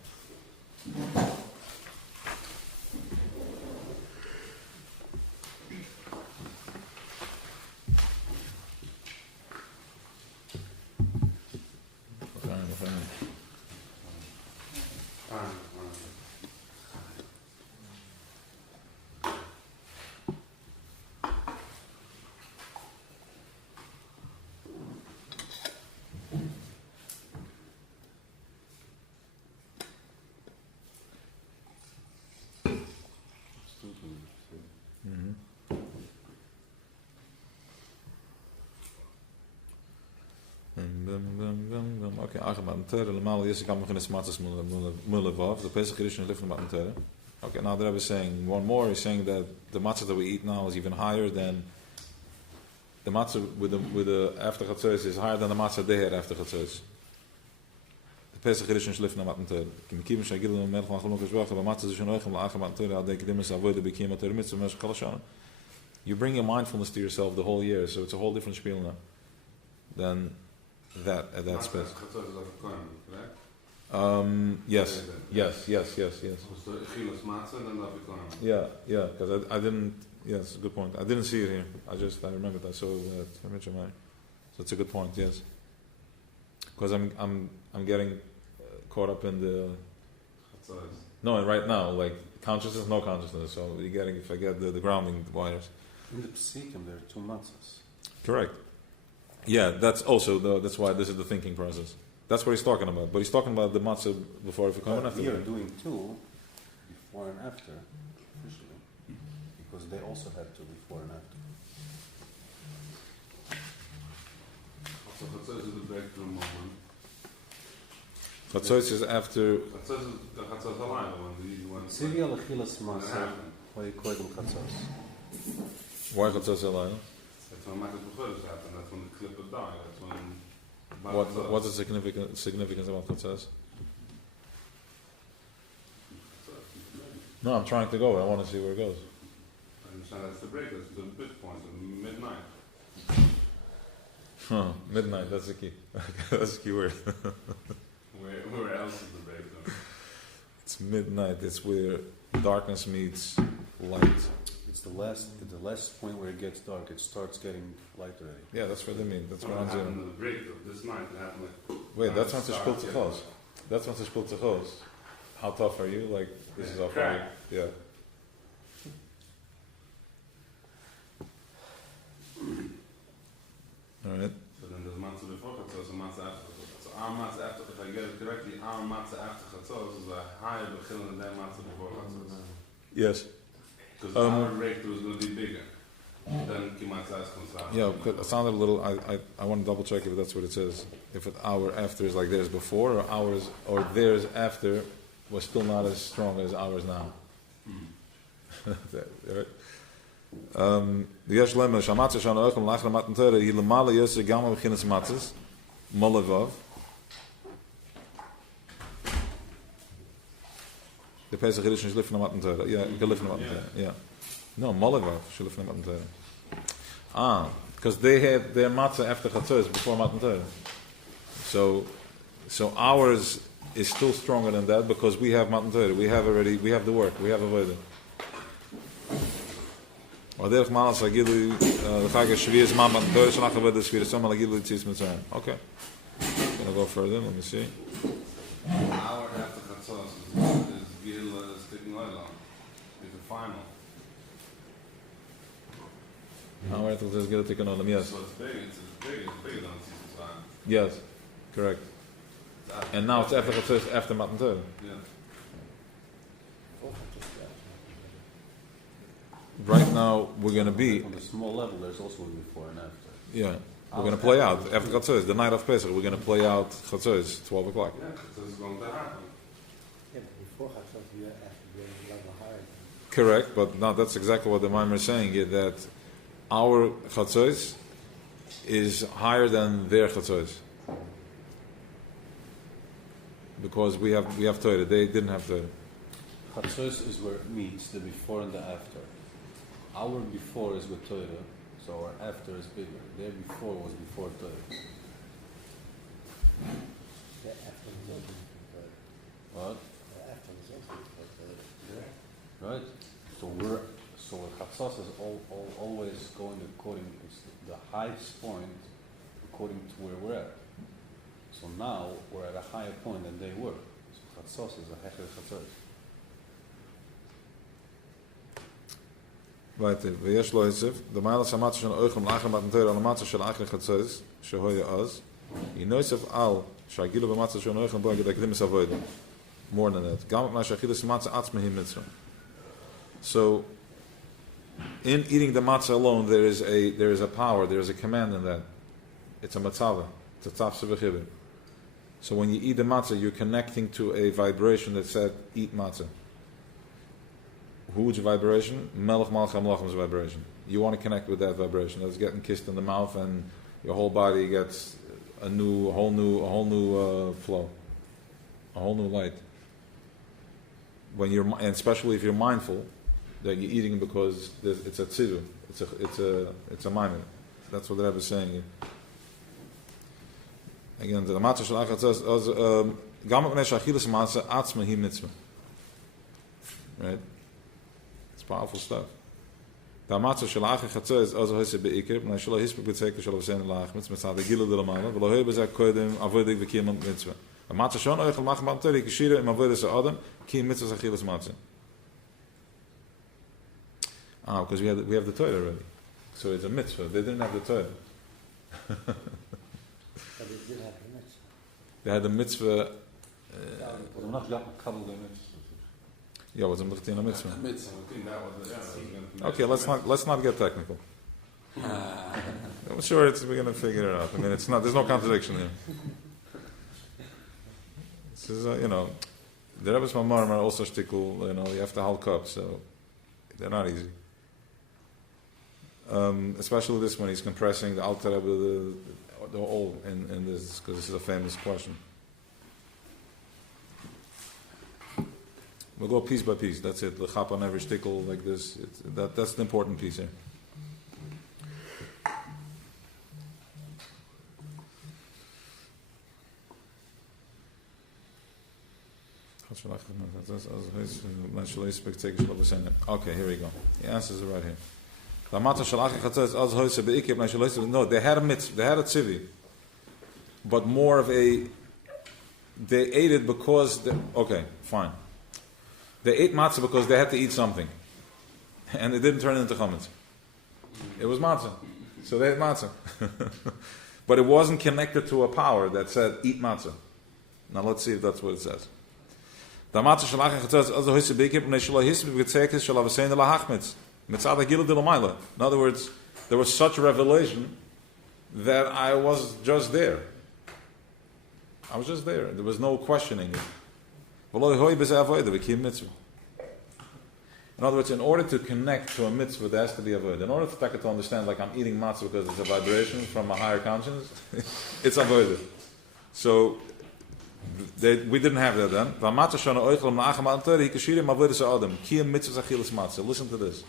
Okay, Achim Matan Torah. Normal, yes, I can begin matzahs mulevav. The Pesach edition is different Matan Torah. Okay, now the Rebbe is saying one more. He's saying that the matzah that we eat now is even higher than the matzah with the after chatzos is higher than the matzah they had after chatzos. The Pesach edition is different Matan Torah. Kim kibbutz shagilum melech malcham lokashvach. The matzah is shenoichem la'achim Matan Torah. Al dekedimus avoda b'kiyam Torah mitzvah meshach kalashana. You bring your mindfulness to yourself the whole year, so it's a whole different spiel now than that at that space. Yes. Yeah, because I didn't. Yes, good point. I didn't see it here. I remembered. I saw it. So it's a good point. Yes, because I'm getting caught up in the. No, and right now, like consciousness, no consciousness. So you forget the grounding wires. In the Psikim, there are two matzahs. Correct. Yeah, that's why this is the thinking process. That's what he's talking about. But he's talking about the matzah before if you come and after. We are doing two, before and after, officially, because they also had two before and after. So Chatzos is the breakthrough moment. Chatzos is after. Chatzos is the Chatzos Halayla when Tzivya lechilas matzah. Why you call them chatzos? Why chatzos elayla? That's when Matzah B'chodesh happened. That's when the clipper died. That's when. What's the significance about chatzos? No, I'm trying to go. I want to see where it goes. I understand that's the break. That's the bit point. Midnight. Midnight. That's the key. That's the key word. Where else is the break then? It's midnight. It's where darkness meets light. It's the last point where it gets dark. It starts getting light already. Yeah, that's what they mean. That's what What I'm happened doing. in the break of this night? It happened like. Wait, that's not the Start, spiel to yeah. close. That's not the spiel to close. How tough are you? Like, this is how far you. Crack. Yeah. Alright. So then there's matzah before chatzos and matzah after chatzos. So our matzah after, if I get it correctly, our matzah after chatzos is a higher bechil than their matzah before chatzos. Yes. Because our breakthrough is going to be bigger than kimatzah's kontzah. Yeah, because it sounded a little. I want to double check if that's what it says. If an hour after is like theirs before, or hours, or theirs after was still not as strong as ours now. Right? יש להם שהמצה שלנו אוכל לאחר מתנתר היא למעלה יוסר גם מבחינת מצס מולבב the Pesach edition is lifting matnatera. Yeah, lifting matnatera. Yeah. No, molivav should lifting matnatera. Because they had their matzah after chatzos before matnatera. So ours is still stronger than that because we have matnatera. We have the work. We have avodah. Okay. Gonna go further. Let me see. Hour after chatzos is Gil sticking oil on. It's the final. Hour after this, get a ticket on them. Yes. So it's bigger than season time. Yes. Correct. And now it's after Matan Torah. Yeah. Right now we're going to be. On the small level, there's also before and after. Yeah. We're going to play out after Chatzos, the night of Pesach. We're going to play out Chatzos, 12 o'clock. Yeah, chatzos is going to happen. Yeah, but before Chatzos, you have to be a level higher. Correct, but now that's exactly what the Maimer is saying. Is that our Chatzos is higher than their Chatzos. Because we have Torah. They didn't have Torah. Chatzos is where it meets the before and the after. Our before is with Torah, so our after is bigger. Their before was before Torah. The after is also before What? The after is also before Right? So Chatzos is always going according to the highest point according to where we're at. So now we're at a higher point than they were. So Chatzos is a hecher Chatzos. weiter ויש לו היצף דמיילה שמעת של אויכם לאחר מתנתר על המצה של אחר חצז שהויה אז ינוסף על שהגילו במצה של אויכם בו אגד הקדימס אבוידה more than that גם מה שהחילס מצה עצמה היא מצווה. So in eating the matzah alone there is a power, there is a command in that. It's a matzava, it's a tafsa v'chibur. So when you eat the matzah you're connecting to a vibration that said eat matzah. Huge vibration, Melech Malcha Melachim's vibration. You want to connect with that vibration. That's getting kissed in the mouth, and your whole body gets a whole new flow, a whole new light. When and especially if you're mindful that you're eating because it's a tziru, it's a maimer. That's what the Rebbe is saying here. Again, the matzah shel achar says, "Gam mepnei she'achilas matzah atzma hi mitzvah." Right. It's powerful stuff. The matzah shel achar chatzos also hise beikir, and shelo hispek b'tzeker shelo v'sein lach mitzvah tzad gilu de lamala, v'lo hei bezak kodim avodik v'kiyam mitzvah. The matzah shon oichel mach ma'anteri kishira im avodik sa'adam ki mitzvah achilas matzah. Because we have the Torah already, so it's a mitzvah. They didn't have the Torah. But it did have a mitzvah. They had the mitzvah. Yeah, was a mitzvah. I think that was Okay, let's not get technical. I'm sure we're going to figure it out. I mean, it's not. There's no contradiction here. This is, the Rebbe's Mamar are also shtickle. You have to hulk up. So They're not easy. Especially this one, he's compressing the Alter Rebbe, the whole in this, because this is a famous question. We'll go piece by piece. That's it. L'chap on every shtickle like this. That's the important piece here. Okay, here we go. The answers are right here. No, they had a mitzvah, they had a tzivi, but more of a. They ate it because. Okay, fine. They ate matzah because they had to eat something, and it didn't turn into chametz. It was matzah, so they ate matzah, but it wasn't connected to a power that said eat matzah. Now let's see if that's what it says. In other words, there was such a revelation that I was just there. I was just there. There was no questioning it. In other words, in order to connect to a mitzvah, there has to be a avodah. In order for Taka to understand, like I'm eating matzah because it's a vibration from a higher consciousness, it's avodah. So, we didn't have that then. Listen to this.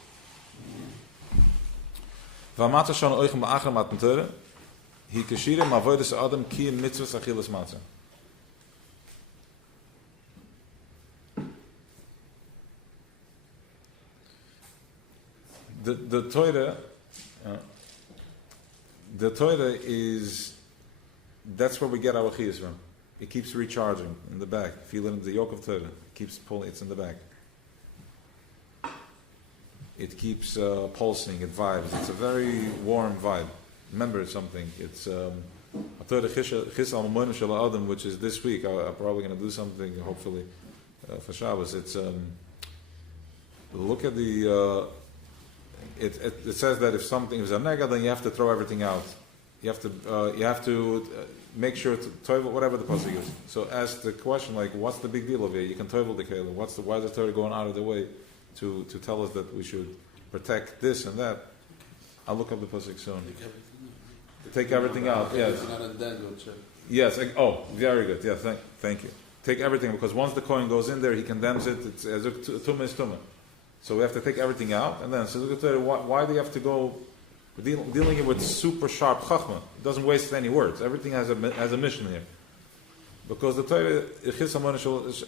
The Torah is, that's where we get our chiyas from. It keeps recharging in the back. Feel it in the yoke of Torah. It keeps pulling. It's in the back. It keeps pulsing. It vibes. It's a very warm vibe. Remember something. It's Torah Chis al Mo'min Shel Adam, which is this week. I'm probably going to do something. Hopefully for Shabbos. It's look at the. It says that if something is a nega, then you have to throw everything out. You have to make sure to toivel whatever the pasuk is. So ask the question like, what's the big deal of it? You can toivel the keilah. Why is the Torah going out of the way to tell us that we should protect this and that? I'll look up the pasuk soon. Take everything out. Yes. Yes. Oh, very good. Yeah. Thank you. Take everything, because once the coin goes in there, he condemns it. It's as a tumah is tumah. So we have to take everything out, and then so look at why do you have to go? Dealing with super sharp chachma, it doesn't waste any words. Everything has a mission here, because the Torah is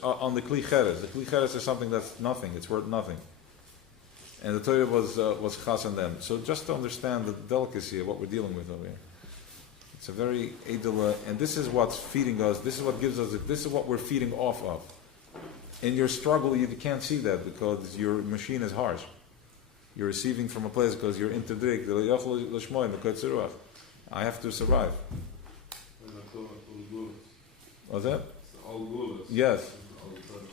on the kli cheres. The kli cheres is something that's nothing; it's worth nothing. And the Torah was chas on them. So just to understand the delicacy of what we're dealing with over here, it's a very edel, and this is what's feeding us. This is what gives us. This is what we're feeding off of. In your struggle, you can't see that because your machine is harsh. You're receiving from a place because you're interdict. I have to survive. What's that? Yes.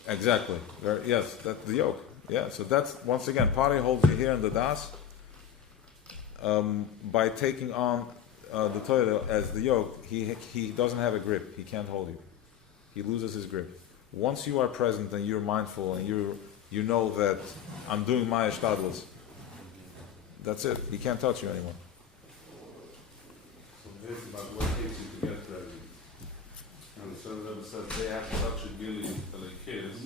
Exactly. Yes, that's the yoke. Yeah, so that's, once again, Pari holds you here in the Das by taking on the Torah as the yoke. He doesn't have a grip. He can't hold you. He loses his grip. Once you are present and you're mindful and you know that I'm doing my ishtadlus, that's it. He can't touch you anymore. So this is about what takes you to get present. And the Rebbe says they have such a feeling for the kids,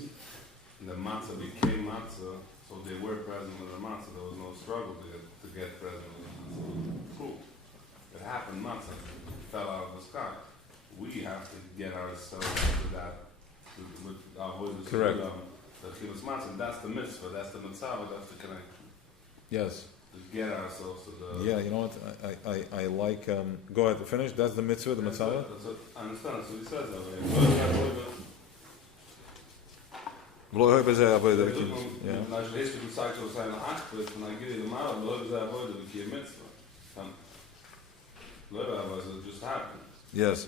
and the matzah became matzah, so they were present with the matzah. There was no struggle to get present with the matzah. Cool. It happened, matzah. It fell out of the sky. We have to get ourselves to that. With our voices. Correct. The chilus matzah. That's the mitzvah. That's the mitzvah. That's the connection. Yes. To get ourselves to the. Yeah, you know what? I like. Go ahead. Finish. That's the mitzvah, the mitzvah. I understand. So he says that way. Yeah. Als je eerst de cycle zijn aangekomen, dan ga je de maal, dan zijn we een keer mitzvah. Dan, was it just happened. Yes.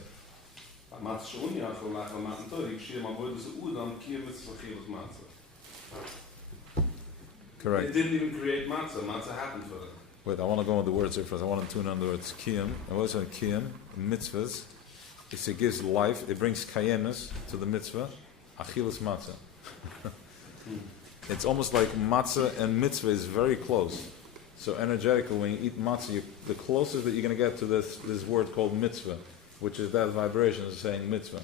Maar het is unia voor mij van maand toch. Ik zie maar worden ze dan keer mitzvah geeft matzah. Correct. It didn't even create matzah. Matzah happened for them. Wait, I want to go on the words here first. I want to tune on the words kiyam. And what's on kiyam? Mitzvahs. It gives life. It brings kayemus to the mitzvah. Achilas matzah. It's almost like matzah and mitzvah is very close. So energetically, when you eat matzah, the closest that you're going to get to this word called mitzvah, which is that vibration is saying mitzvah.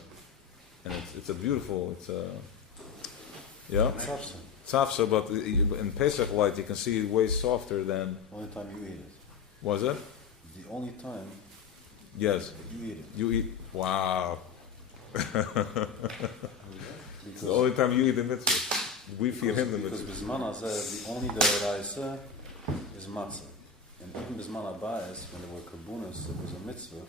And it's a beautiful, yeah? Tzafsa. Tzafsa, but in Pesach light you can see it way softer than, Only time you eat it. was it? The only time Yes. that you eat it. You eat, wow. Because, The only time you eat the mitzvah. We feed him the because mitzvah. Bismana says the only deraisa is matzah. And even Bismana Bayes, when there were karbunas, it was a mitzvah,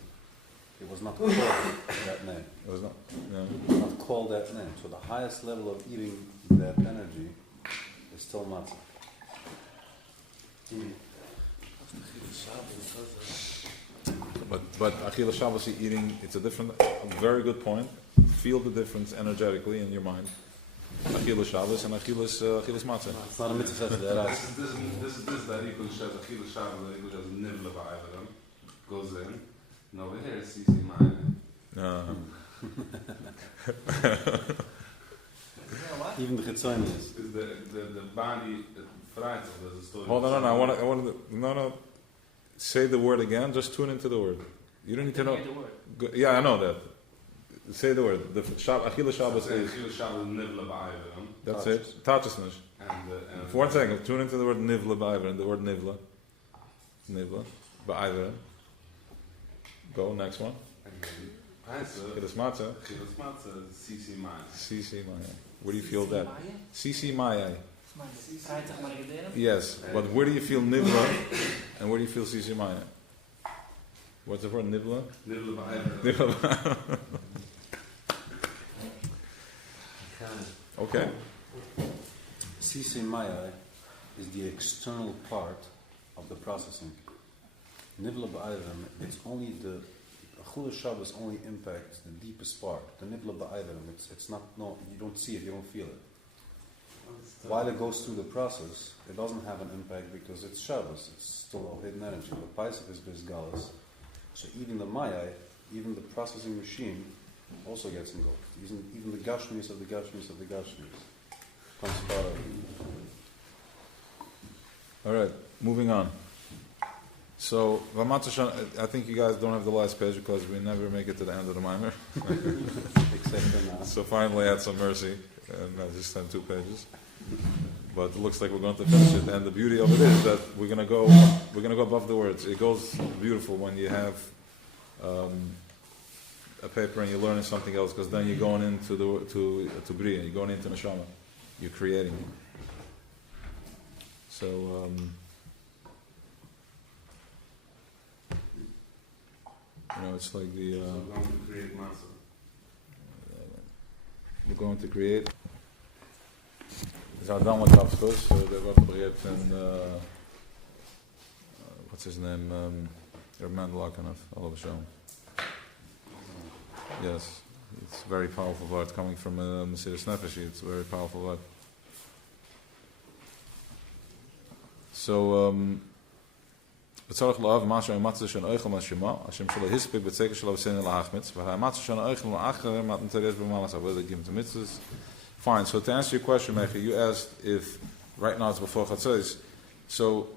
it was not called that name. It was not, yeah. It was not called that name. So the highest level of eating that energy is still matzah. But Achila Shabbos eating, it's a very good point. Feel the difference energetically in your mind. Achila Shabbos and Achilas Matzah. It's not a mitzvah, it's deraisa. This that equals Shaz Achila Shabbos, that equals Shaz Nivla Ba'avaram, goes in. And over here it's CC Mine. Even the Chitzonius. Is the body, Freitag, there's a story. Hold on, no, I want to, no. Say the word again, just tune into the word. You don't need to know. Yeah, I know that. Say the word. The Achila Shabbos is, Achila Shabbos Nivla Ba'avaram. that's it. Tatchisness. And For 1 second, tune into the word Nivla Ba'ivran, the word Nivla. Nivla Ba'ivran. Go, next one. Achilas Matzah. Achilas Matzah, CC Mine. CC Maya. Where do you feel that? CC Maya. Freitag Margaderen? Yes, but where do you feel Nivla and where do you feel CC Maya? What's the word? Nivla? Nivla Ba'avaram. Nivla. Okay. Sisi Maya is the external part of the processing. Nivla Ba'ayram, it's only the Achila Shabbos only impacts the deepest part. The Nivla Ba'ayram, it's not, no, you don't see it, you don't feel it. While it goes through the process, it doesn't have an impact because it's Shabbos, it's still all hidden energy. But Pesach is Bisgalas. So even the Maya, even the processing machine also gets engulfed. Even the Gashmis of the Gashmis of the Gashmis comes part of it. All right, moving on. So, I think you guys don't have the last page because we never make it to the end of the mimer. Except for now. So finally I had some mercy, and I just sent 2 pages. But it looks like we're going to finish it. And the beauty of it is that we're going to go above the words. It goes beautiful when you have a paper and you're learning something else, because then you're going into to Bria, you're going into Neshama, you're creating. So it's like the So we're going to create Matzah. we're going to create. We zijn dan wat afstus. Er wordt geprobeerd een what's his name? Herman Lakanov, all of a show. Yes, it's very powerful word coming from Mesiras Nefesh. It's a very powerful word. So, בצורך לאהוב משהו עם מצה של אוכל מהשמה, השם שלו הספיק בצקר שלו בסין אל האחמץ, והמצה של אוכל מאחר, מתנתרס במאמץ עבודה גימת המצווס. Fine, so to answer your question, Mechi, you asked if right now it's before Chatzos. So,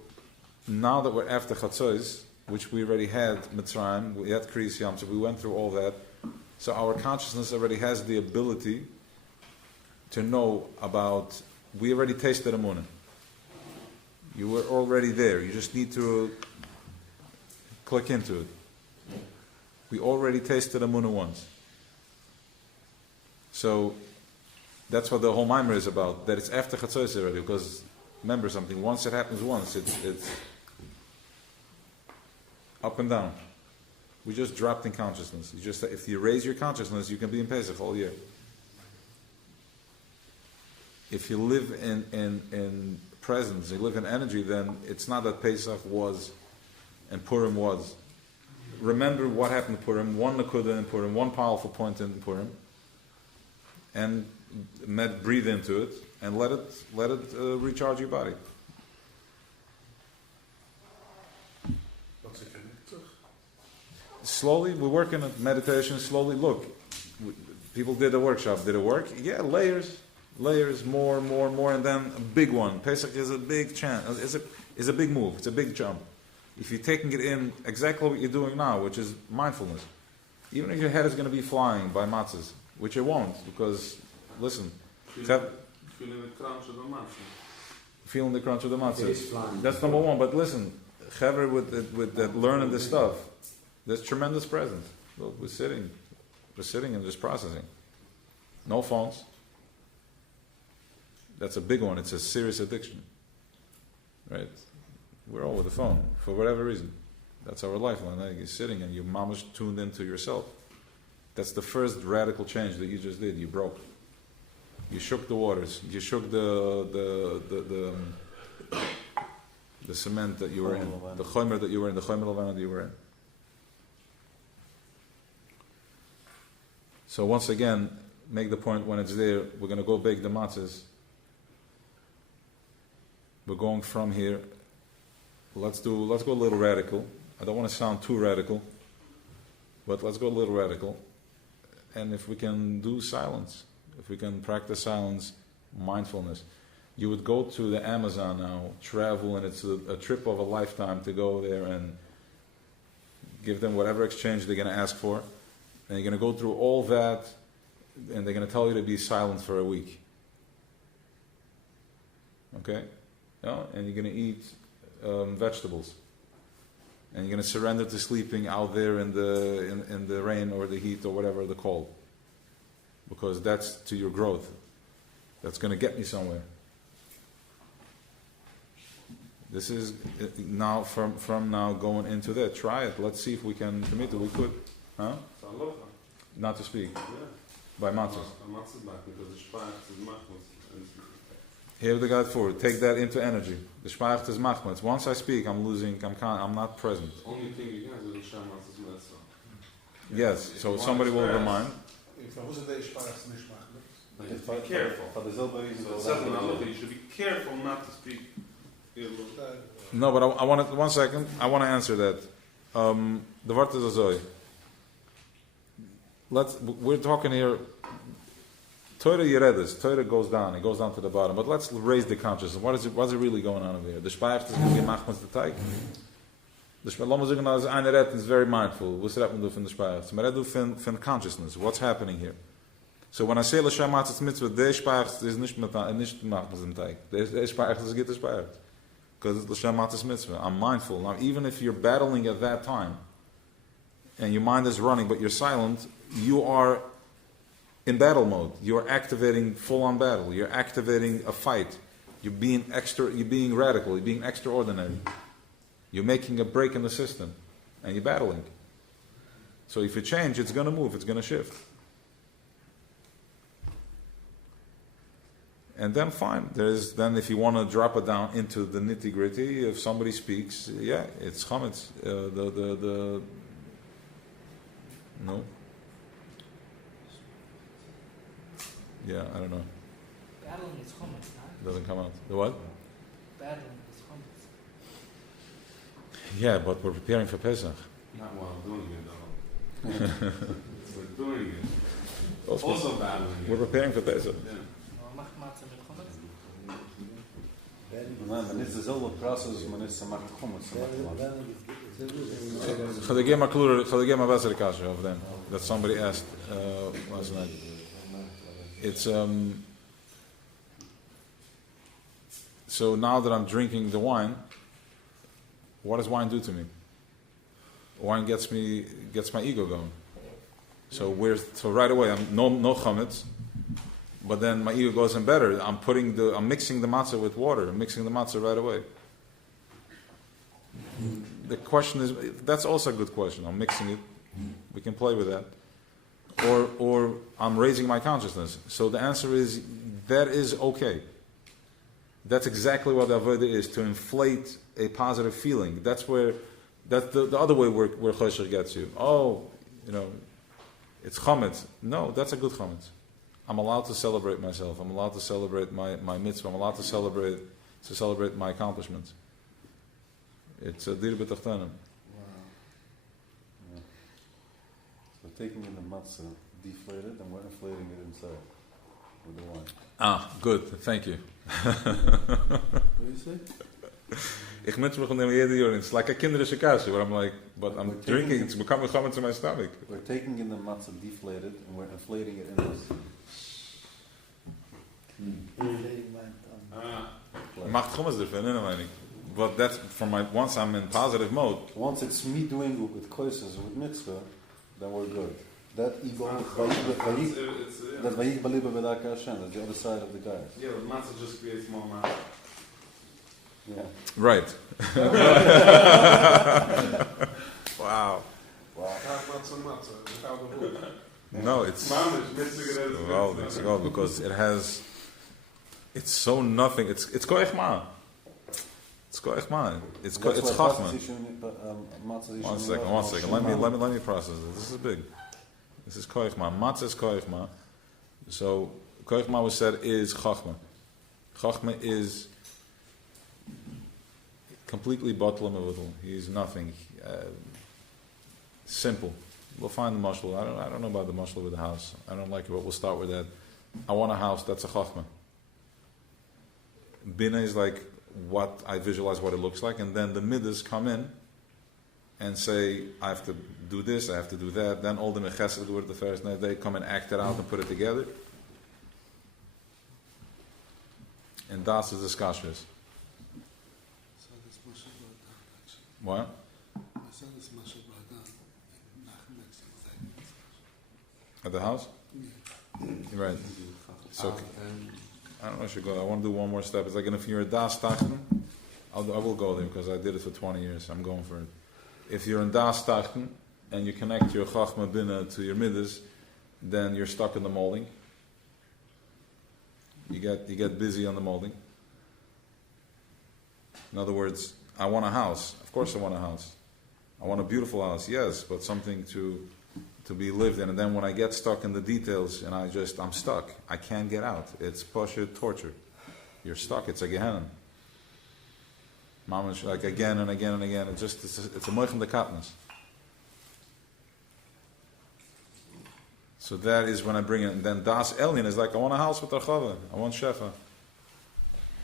now that we're after Chatzos, which we already had Mitzrayim, we had Kriyas Yam, so we went through all that. So our consciousness already has the ability to know about, we already tasted Amunah. You were already there, you just need to click into it. We already tasted Amunah once. So, that's what the whole mimer is about, that it's after Chatzos already, because remember something, once it happens once, it's up and down. We just dropped in consciousness. If you raise your consciousness, you can be in Pesach all year. If you live in presence, you live in energy, then it's not that Pesach was and Purim was. Remember what happened in Purim, one Nakuda in Purim, one powerful point in Purim, and breathe into it, and let it recharge your body. Slowly, we're working on meditation. Slowly, look, people did a workshop. Did it work? Yeah, layers. layers, more, and then a big one. Pesach is a big chance. Is a big move. It's a big jump. If you're taking it in exactly what you're doing now, which is mindfulness, even if your head is going to be flying by matzahs, which it won't, because listen, Feeling the crunch of the matzah. feeling the crunch of the It is matzahs. flying. That's number one. But listen, Chaver with that learning this stuff, there's tremendous presence. Look, we're sitting and just processing. No phones. That's a big one. It's a serious addiction, right? We're all with the phone for whatever reason. That's our lifeline. You're sitting and your mama's tuned into yourself. That's the first radical change that you just did. You broke. You shook the waters. You shook the cement that you were in, the chomer that you were in, the chomer levana that you were in. So once again, make the point when it's there. We're going to go bake the matzahs. We're going from here. Let's go a little radical. I don't want to sound too radical, but let's go a little radical. And if we can do silence, if we can practice silence, mindfulness, you would go to the Amazon now, travel, and it's a trip of a lifetime to go there and give them whatever exchange they're going to ask for. And you're going to go through all that, and they're going to tell you to be silent for a week. Okay? Yeah? And you're going to eat vegetables. And you're going to surrender to sleeping out there in the rain or the heat or whatever, the cold. Because that's to your growth. That's going to get me somewhere. This is now from now going into that. Try it. Let's see if we can commit it. We could. Huh? It's aloha. Not to speak. Yeah. By matzahs. A matzah back because the shpach is machmas. Here the God for it. Take that into energy. The shpach is machmas. Once I speak, I'm not present. The only thing you can do is sham matzah's mitzvah. Yes. So somebody will remind. Be careful. It says in aloha, you should be careful not to speak. No, but I want to, 1 second. I want to answer that. The word is azoi. We're talking here. Torah Yeredes. Torah goes down. It goes down to the bottom. But let's raise the consciousness. What's it really going on over here? The Shpayach is going to be machmas the teig. The Shpayach is eine Rett is very mindful. What's that we do from the Shpayach? We do from consciousness. What's happening here? So when I say L'Shem Matzah Mitzvah, the Shpayach is nicht machmas im teig. The Shpayach is get the Shpayach. Because it's L'Shem Matzah Mitzvah. I'm mindful. Now, even if you're battling at that time, and your mind is running, but you're silent, you are in battle mode. You're activating full-on battle. You're activating a fight. You're being radical. You're being extraordinary. You're making a break in the system, and you're battling. So if you change, it's going to move. It's going to shift. And then fine. Then if you want to drop it down into the nitty gritty, if somebody speaks, yeah, it's chametz. No. Yeah, I don't know. Battling is chametz, It doesn't come out. The what? Battling is chametz. Yeah, but we're preparing for Pesach. Not while doing it, though. We're doing it. Also battling it. We're preparing for Pesach. Yeah. Maar mag matzah met chametz? Man ist derselbe Prozess, man ist macht Chumutz. Ga ik geef maar bessere kasha over them. That somebody asked last night. It's so now that I'm drinking the wine, what does wine do to me? Wine gets my ego going. So right away I'm no chametz, but then my ego goes in better. I'm mixing the matzah with water. I'm mixing the matzah right away. The question is, that's also a good question. I'm mixing it. We can play with that. Or I'm raising my consciousness. So the answer is, that is okay. That's exactly what the avodah is, to inflate a positive feeling. That's the other way where chosher gets you. Oh, it's chametz. No, that's a good chametz. I'm allowed to celebrate myself. I'm allowed to celebrate my mitzvah. I'm allowed to celebrate my accomplishments. It's a dir b'tachtanim. We're taking in the matzah deflated and we're inflating it inside. with the wine. Ah, good, thank you. What do you say? Ich mitch mich nehmen jede Jahr. It's like a kinderische Kasse, where I'm like, but I'm We're drinking, taking- it's becoming common to my stomach. We're taking in the matzah deflated and we're inflating it in this. Inflating my tongue. Ah, Macht chummas different, anyway. But that's from my, once I'm in positive mode, Once it's me doing it with koises with mitzvah, then we're good. That ego, that vayich baliba v'daka Hashem, that's the other side of the guy. yeah, but matzah just creates more matzah. Yeah. right. Wow. Wow. Talk about some matzah, without the hood. No, it's, Mamish, mitzvah geredes well, mitzvah. it's God, because it has, it's so nothing, it's koich ma. It's koich ma. It's chachma. One second. Let me process this. This is big. This is koich ma. Matzah is koich ma. So koich ma was said is chachma. Chachma is completely bottle mevutal. He's nothing. Simple. We'll find the mashal. I don't know about the mashal with the house. I don't like it, but we'll start with that. I want a house. That's a chachma. Bina is like what I visualize what it looks like, and then the midas come in and say, I have to do this, I have to do that. Then all the mechesed do it the first night. They come and act it out and put it together. And das is the skashris. So this Moshe brought down actually. What? I saw this Moshe brought down in Nachman's exactly. At the house? Right. So I don't know if I should go. I want to do one more step. It's like, if you're a das tachten, I will go there because I did it for 20 years. I'm going for it. If you're in das tachten and you connect your chachma bina to your midas, then you're stuck in the molding. You get busy on the molding. In other words, I want a house. Of course I want a house. I want a beautiful house, yes, but something to be lived in. And then when I get stuck in the details and I'm stuck. I can't get out. It's pasha torture. You're stuck. It's a gehenna. Mamash, like again and again and again. It's a moichem dekatnas. So that is when I bring it. And then das elyon is like, I want a house with archava. I want shefa.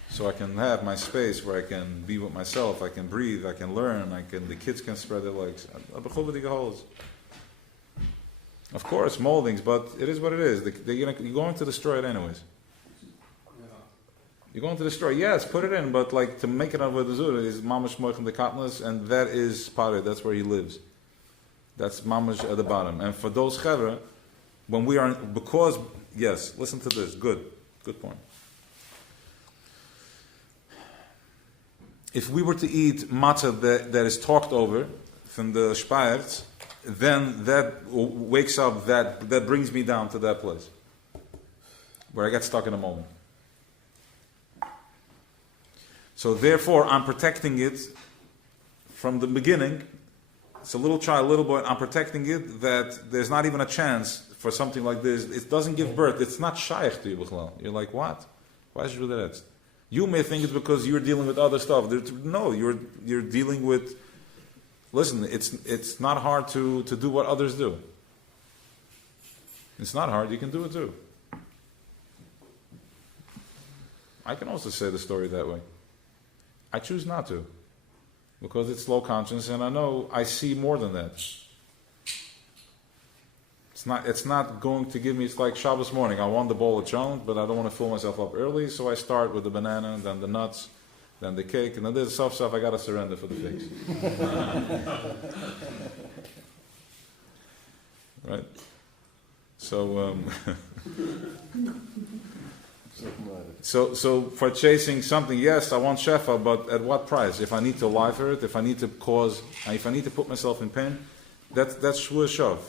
So I can have my space where I can be with myself. I can breathe. I can learn. The kids can spread their legs. Of course, moldings, but it is what it is. You're going to destroy it anyways. You're going to destroy. Yes, put it in, but like to make it out with the zura is mamash moichem dekatnas, and that is pare. That's where he lives. That's mamash at the bottom. And for those chevra, when we are because yes, listen to this. Good point. If we were to eat matzah that is talked over from the shpayert, then that wakes up, that brings me down to that place where I get stuck in a moment. So therefore, I'm protecting it from the beginning. It's a little child, little boy, I'm protecting it that there's not even a chance for something like this. It doesn't give birth. It's not shaykh to you, B'chlal. You're like, what? Why should you do that? You may think it's because you're dealing with other stuff. No, you're dealing with. Listen, it's not hard to do what others do. It's not hard. You can do it too. I can also say the story that way. I choose not to, because it's low conscience, and I know I see more than that. It's not going to give me. It's like Shabbos morning. I want the bowl of cholent, but I don't want to fill myself up early, so I start with the banana, then the nuts, then the cake, and then there's stuff I got to surrender for the figs. Right? So, so for chasing something, yes, I want shefa, but at what price? If I need to lie for it, if I need to put myself in pain, that's shvur shov.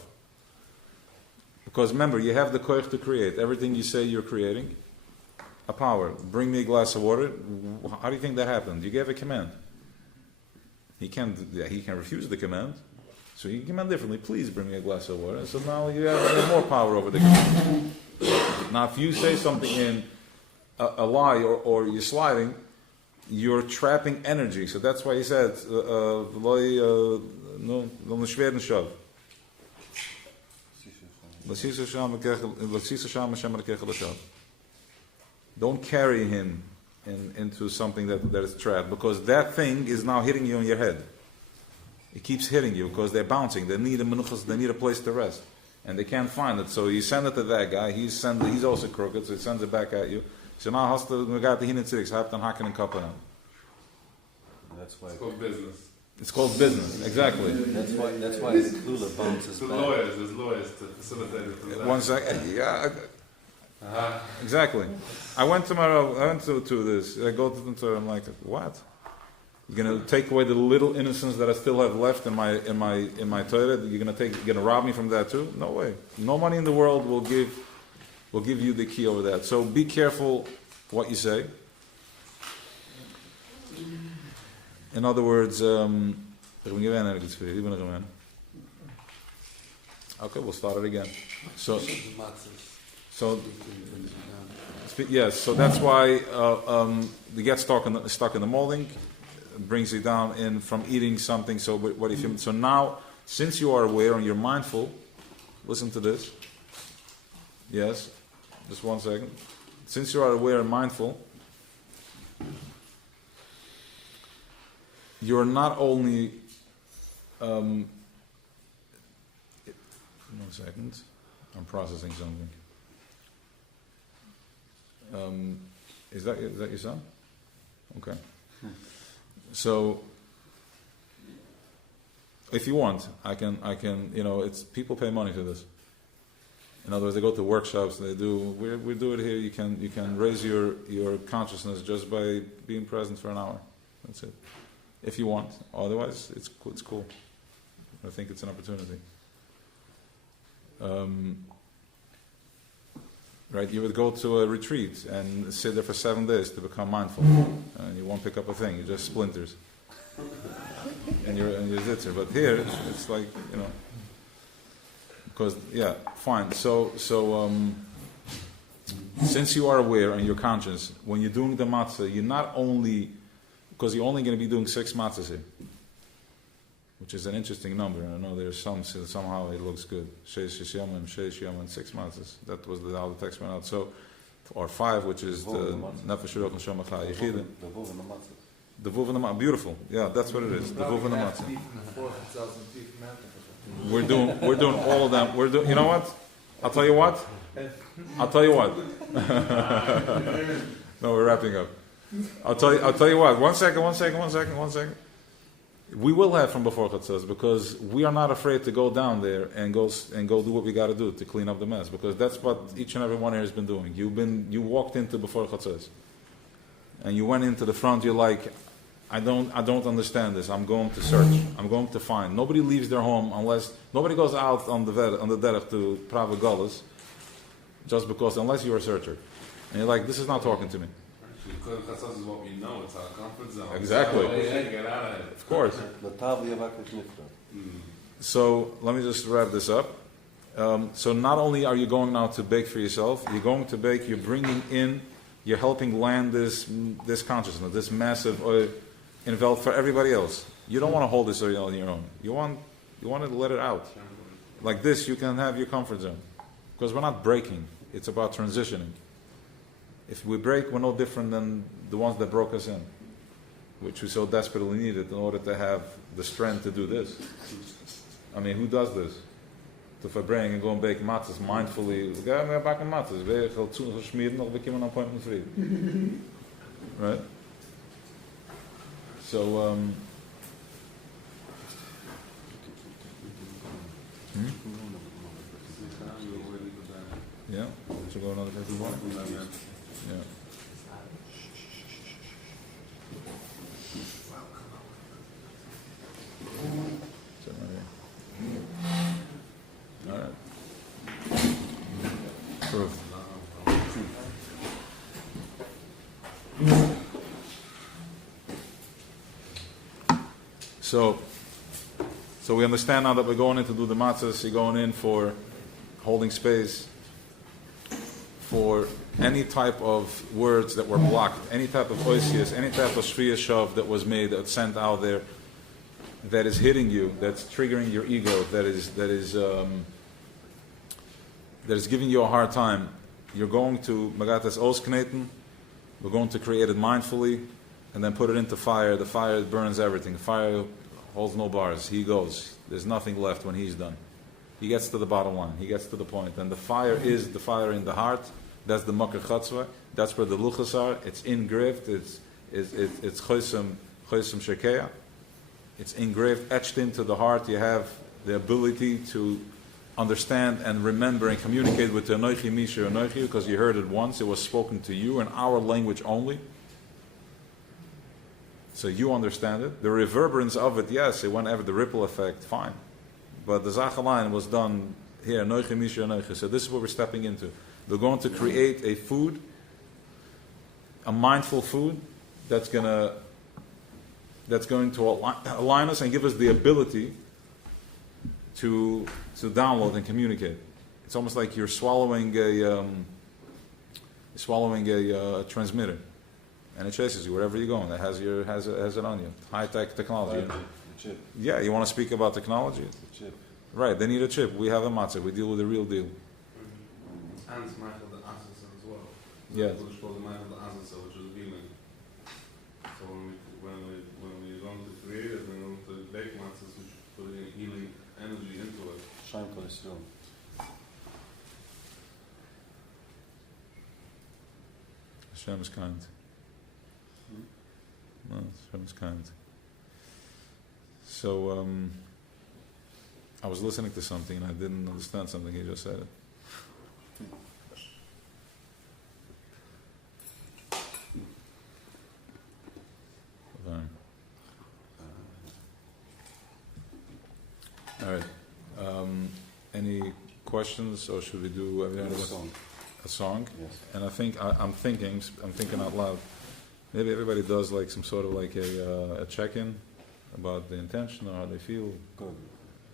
Because remember, you have the koich to create. Everything you say you're creating, a power. Bring me a glass of water. How do you think that happened? You gave a command. He can refuse the command. So you can command differently. Please bring me a glass of water. So now you have more power over the command. Now if you say something in a lie or you're sliding, you're trapping energy. So that's why he said, no schweren shav. Don't carry him into something that is trapped, because that thing is now hitting you in your head. It keeps hitting you because they're bouncing. They need a place to rest, and they can't find it. So you send it to that guy. He's also crooked, so he sends it back at you. So now hast du gaat hin und zurück. Habt dann Haken und Kappen an. That's why. It's called business. It's called business, exactly. That's why the Klula bounces There's back. lawyers to facilitate the transaction. One second, yeah, Uh-huh. exactly. I went to this. I go to them. I'm like, what? You're gonna take away the little innocence that I still have left in my Torah? You're gonna rob me from that too? No way. No money in the world will give you the key over that. So be careful what you say. In other words, okay, we'll start it again. So yes, so that's why they get stuck in the molding. Brings you down in from eating something. So what if you? So now, since you are aware and you're mindful, listen to this. Yes, just 1 second. Since you are aware and mindful, you're not only. 1 second, I'm processing something. Is that your son? Okay. So, if you want, I can. It's people pay money for this. In other words, they go to workshops. They do. We do it here. You can raise your consciousness just by being present for an hour. That's it. If you want. Otherwise, it's cool. I think it's an opportunity. Right, you would go to a retreat and sit there for 7 days to become mindful, and you won't pick up a thing. You just splinters, and you're zitzer. But here, it's like because fine. So since you are aware and you're conscious, when you're doing the matzah, you're not only because you're only going to be doing 6 matzahs here, which is an interesting number. I know there's somehow it looks good. 6 matzahs. That was how the text went out. So, or 5, which is the nefesh ruach neshama chai yechida. The vuv and the matzah. Beautiful. Yeah, that's what it is. The vuv and the matzah. We're doing all of them. You know what? I'll tell you what. No, we're wrapping up. I'll tell you what. One second. We will have from before Chatzos, because we are not afraid to go down there and go do what we got to do to clean up the mess, because that's what each and every one here has been doing. You walked into before Chatzos, and you went into the front. You're like, I don't understand this. I'm going to search. I'm going to find. Nobody leaves their home unless nobody goes out on the derech to Prava Golas, just because unless you're a searcher, and you're like, this is not talking to me. Because Chatzos is what we know, it's our comfort zone. Exactly. So we can't get out of it. Of course. So let me just wrap this up. So not only are you going now to bake for yourself, you're going to bake. You're bringing in, you're helping land this consciousness, this massive oil enveloped for everybody else. You don't want to hold this oil on your own. You want to let it out. Like this, you can have your comfort zone, because we're not breaking. It's about transitioning. If we break, we're no different than the ones that broke us in, which we so desperately needed in order to have the strength to do this. I mean, who does this? To verbring and go and bake matzahs mindfully. We're baking matzahs. We gaan zu schmieren, nog we komen aan appointment free. Right? So, yeah, should we go another person one? Yeah. Sit right here. All right. Proof. So we understand now that we're going in to do the matzahs. You're going in for holding space, for any type of words that were blocked, any type of oisius, any type of shriya shav that was made, that's sent out there, that is hitting you, that's triggering your ego, that is giving you a hard time. You're going to Magatas Oskneten, We're going to create it mindfully and then put it into fire. The fire burns everything. The fire holds no bars. He goes. There's nothing left when he's done. He gets to the bottom line. He gets to the point. And the fire is the fire in the heart. That's the Makar Chatzva. That's where the luchas are. It's engraved. It's Chosem Shekeah. It's engraved, etched into the heart. You have the ability to understand and remember and communicate with the Anoichi Misha Anoichi because you heard it once. It was spoken to you in our language only. So you understand it. The reverberance of it, yes, it went ever the ripple effect, fine. But the Zachalain was done here, Anoichi Misha Anoichi. So this is what we're stepping into. We're going to create a food, a mindful food that's going to align us and give us the ability to download and communicate. It's almost like you're swallowing a transmitter, and it chases you wherever you're going. It has it on you. High tech technology. The chip. Yeah, you want to speak about technology? The chip. Right. They need a chip. We have a matzah. We deal with the real deal. And it's Michael the Asasa as well. Yeah. It's called Michael the Asasa, which is healing. So when we're going to create it, we're going to bake matzahs, we should put in healing energy into it. Shine cholesterol. Hashem is kind. No, Hashem is kind. So I was listening to something and I didn't understand something. He just said it. Fine. All right. Any questions, or should we do Song. a song? Yes. And I think I'm thinking out loud. Maybe everybody does like some sort of like a check-in about the intention or how they feel, Good.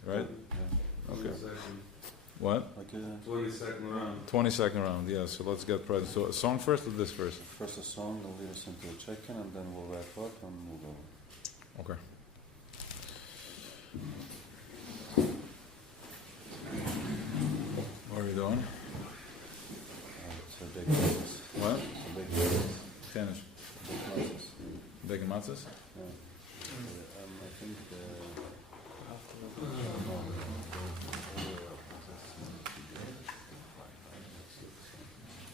right? Yeah. Okay. 22nd. What? Like 22nd round. 22nd round. Yeah. So let's get present. So a song first or this first? first a song, we'll lead us into a check-in, and then we'll wrap up and move over. Okay. What are we doing? It's a big process. What? It's a big process. Tennis. Big process. Baking matzahs? Yeah. I think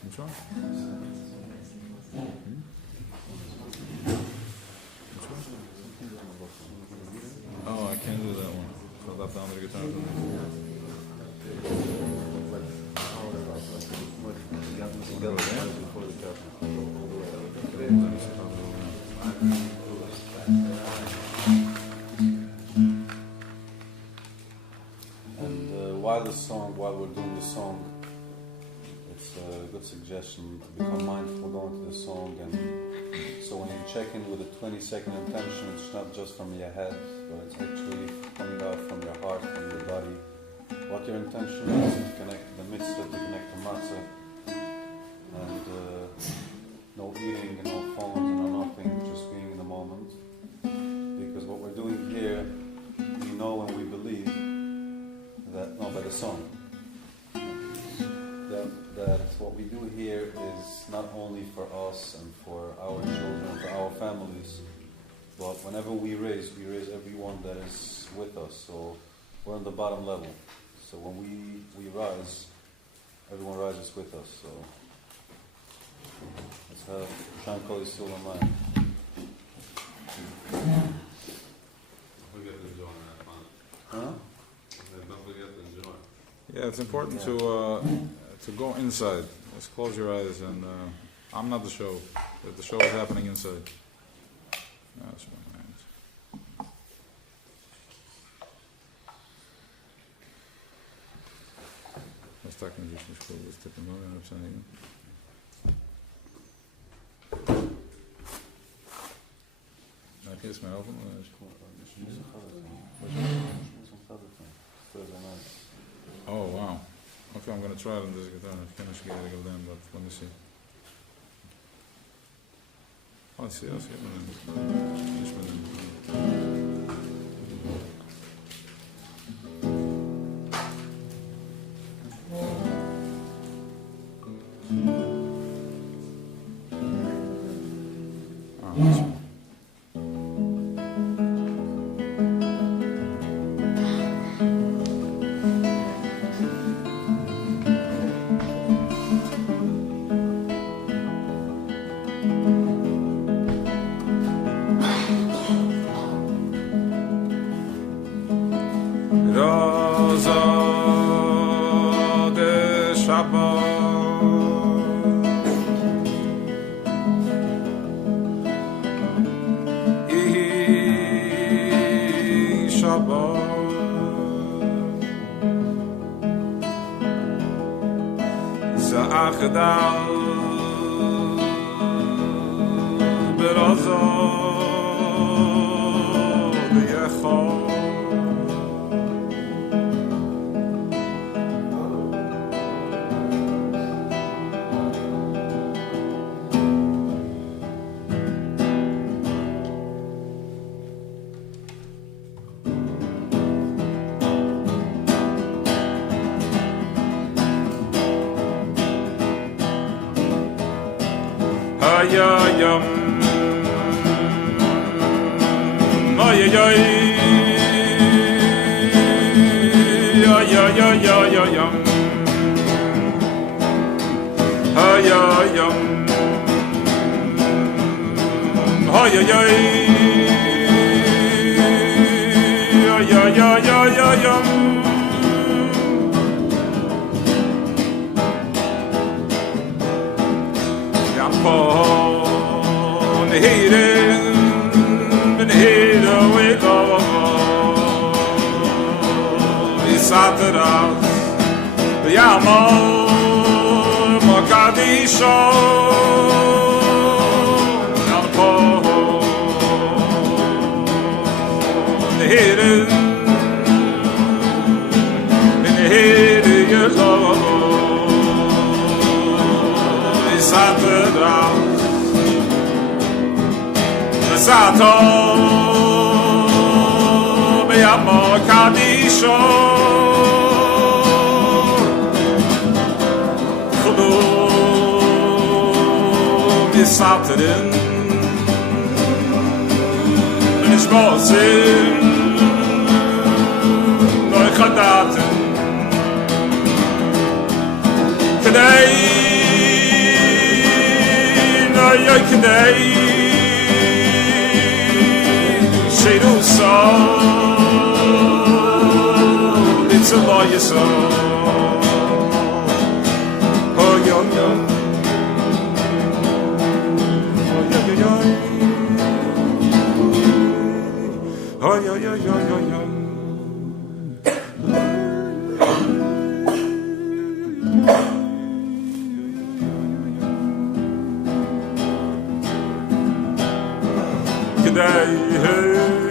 Which one? Oh, I can't do that one. So that's down the guitar. And while we're doing the song, it's a good suggestion to become mindful going to the song. And so when you check in with a 20-second intention, it's not just from your head, but it's actually coming out from your heart, from your body. What your intention is to connect to the mitzvah, to connect to matzah, and no eating and no phones and no nothing, just being in the moment. Because what we're doing here, we know and we believe that, no, by the song, that what we do here is not only for us and for our children, for our families, but whenever we raise everyone that is with us. So we're on the bottom level. So when we rise, everyone rises with us. So let's have Shankali still in mind. Don't forget to enjoy that fun. Huh? Don't forget to enjoy. Yeah, it's important to go inside. Just close your eyes and I'm not the show. But the show is happening inside. That's right. Was tak na dzieci szkoły występowały, ale przynajmniej. Jak jest mijn open? Oh wow. Okay, I'm gonna try it on this guitar. I can't actually get them, but let me see. Oh, I see. Berozo de Shabbat Ihi Shabbat Za'achdal Berozo de Yechol Hayayam Hayayay Hayayayayayam Hayayam Hayayay Hayayayayayam Yapon Heren Ben Hera Wego Isatras Yamo Makadisho Yapon Heren Ben Hera Wego Sato Beyamo Kadisho Chudu Bisatrin Nishmosin Noi Chadatin Today Noi Today Shadu so it's a lawyer so oh young oh young oh young today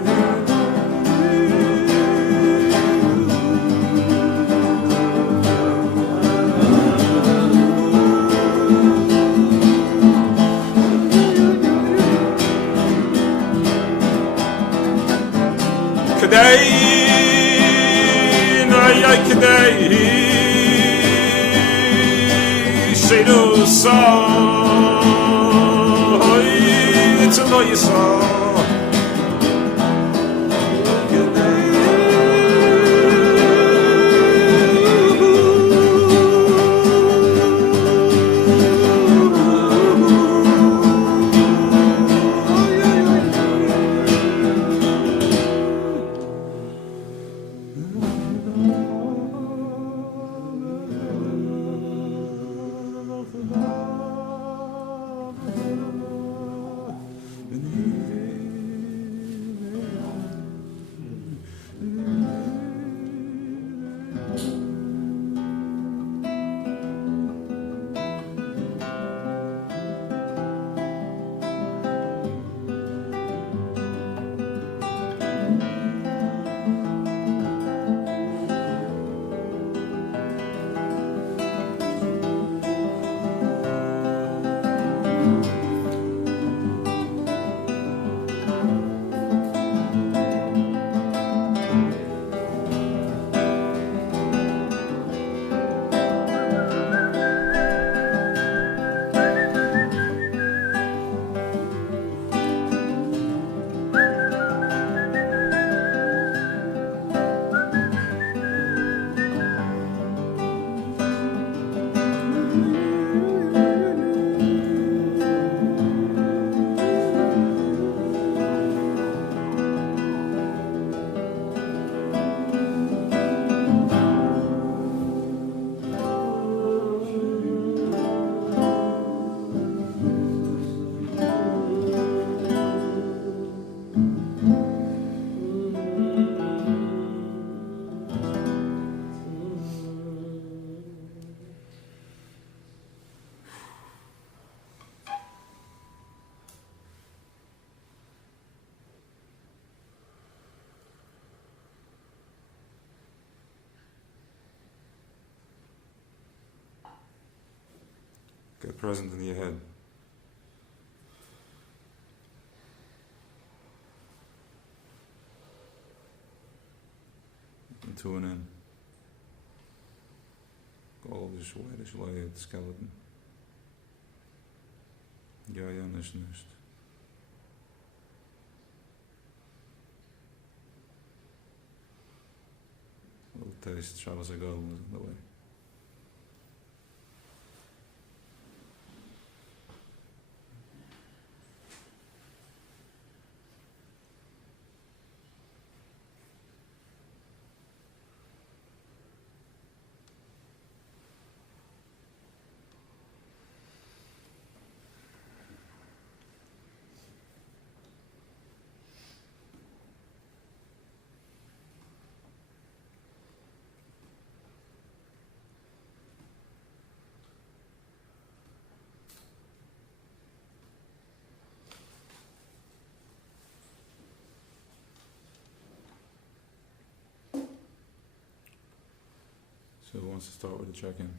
Today, no, today, she do so. It's a lawyer song. Get present in your head. And tune in. All the schwere skeleton. Ja, nicht. A little taste, Shabbos Agol is on the way. So who wants to start with the check-in?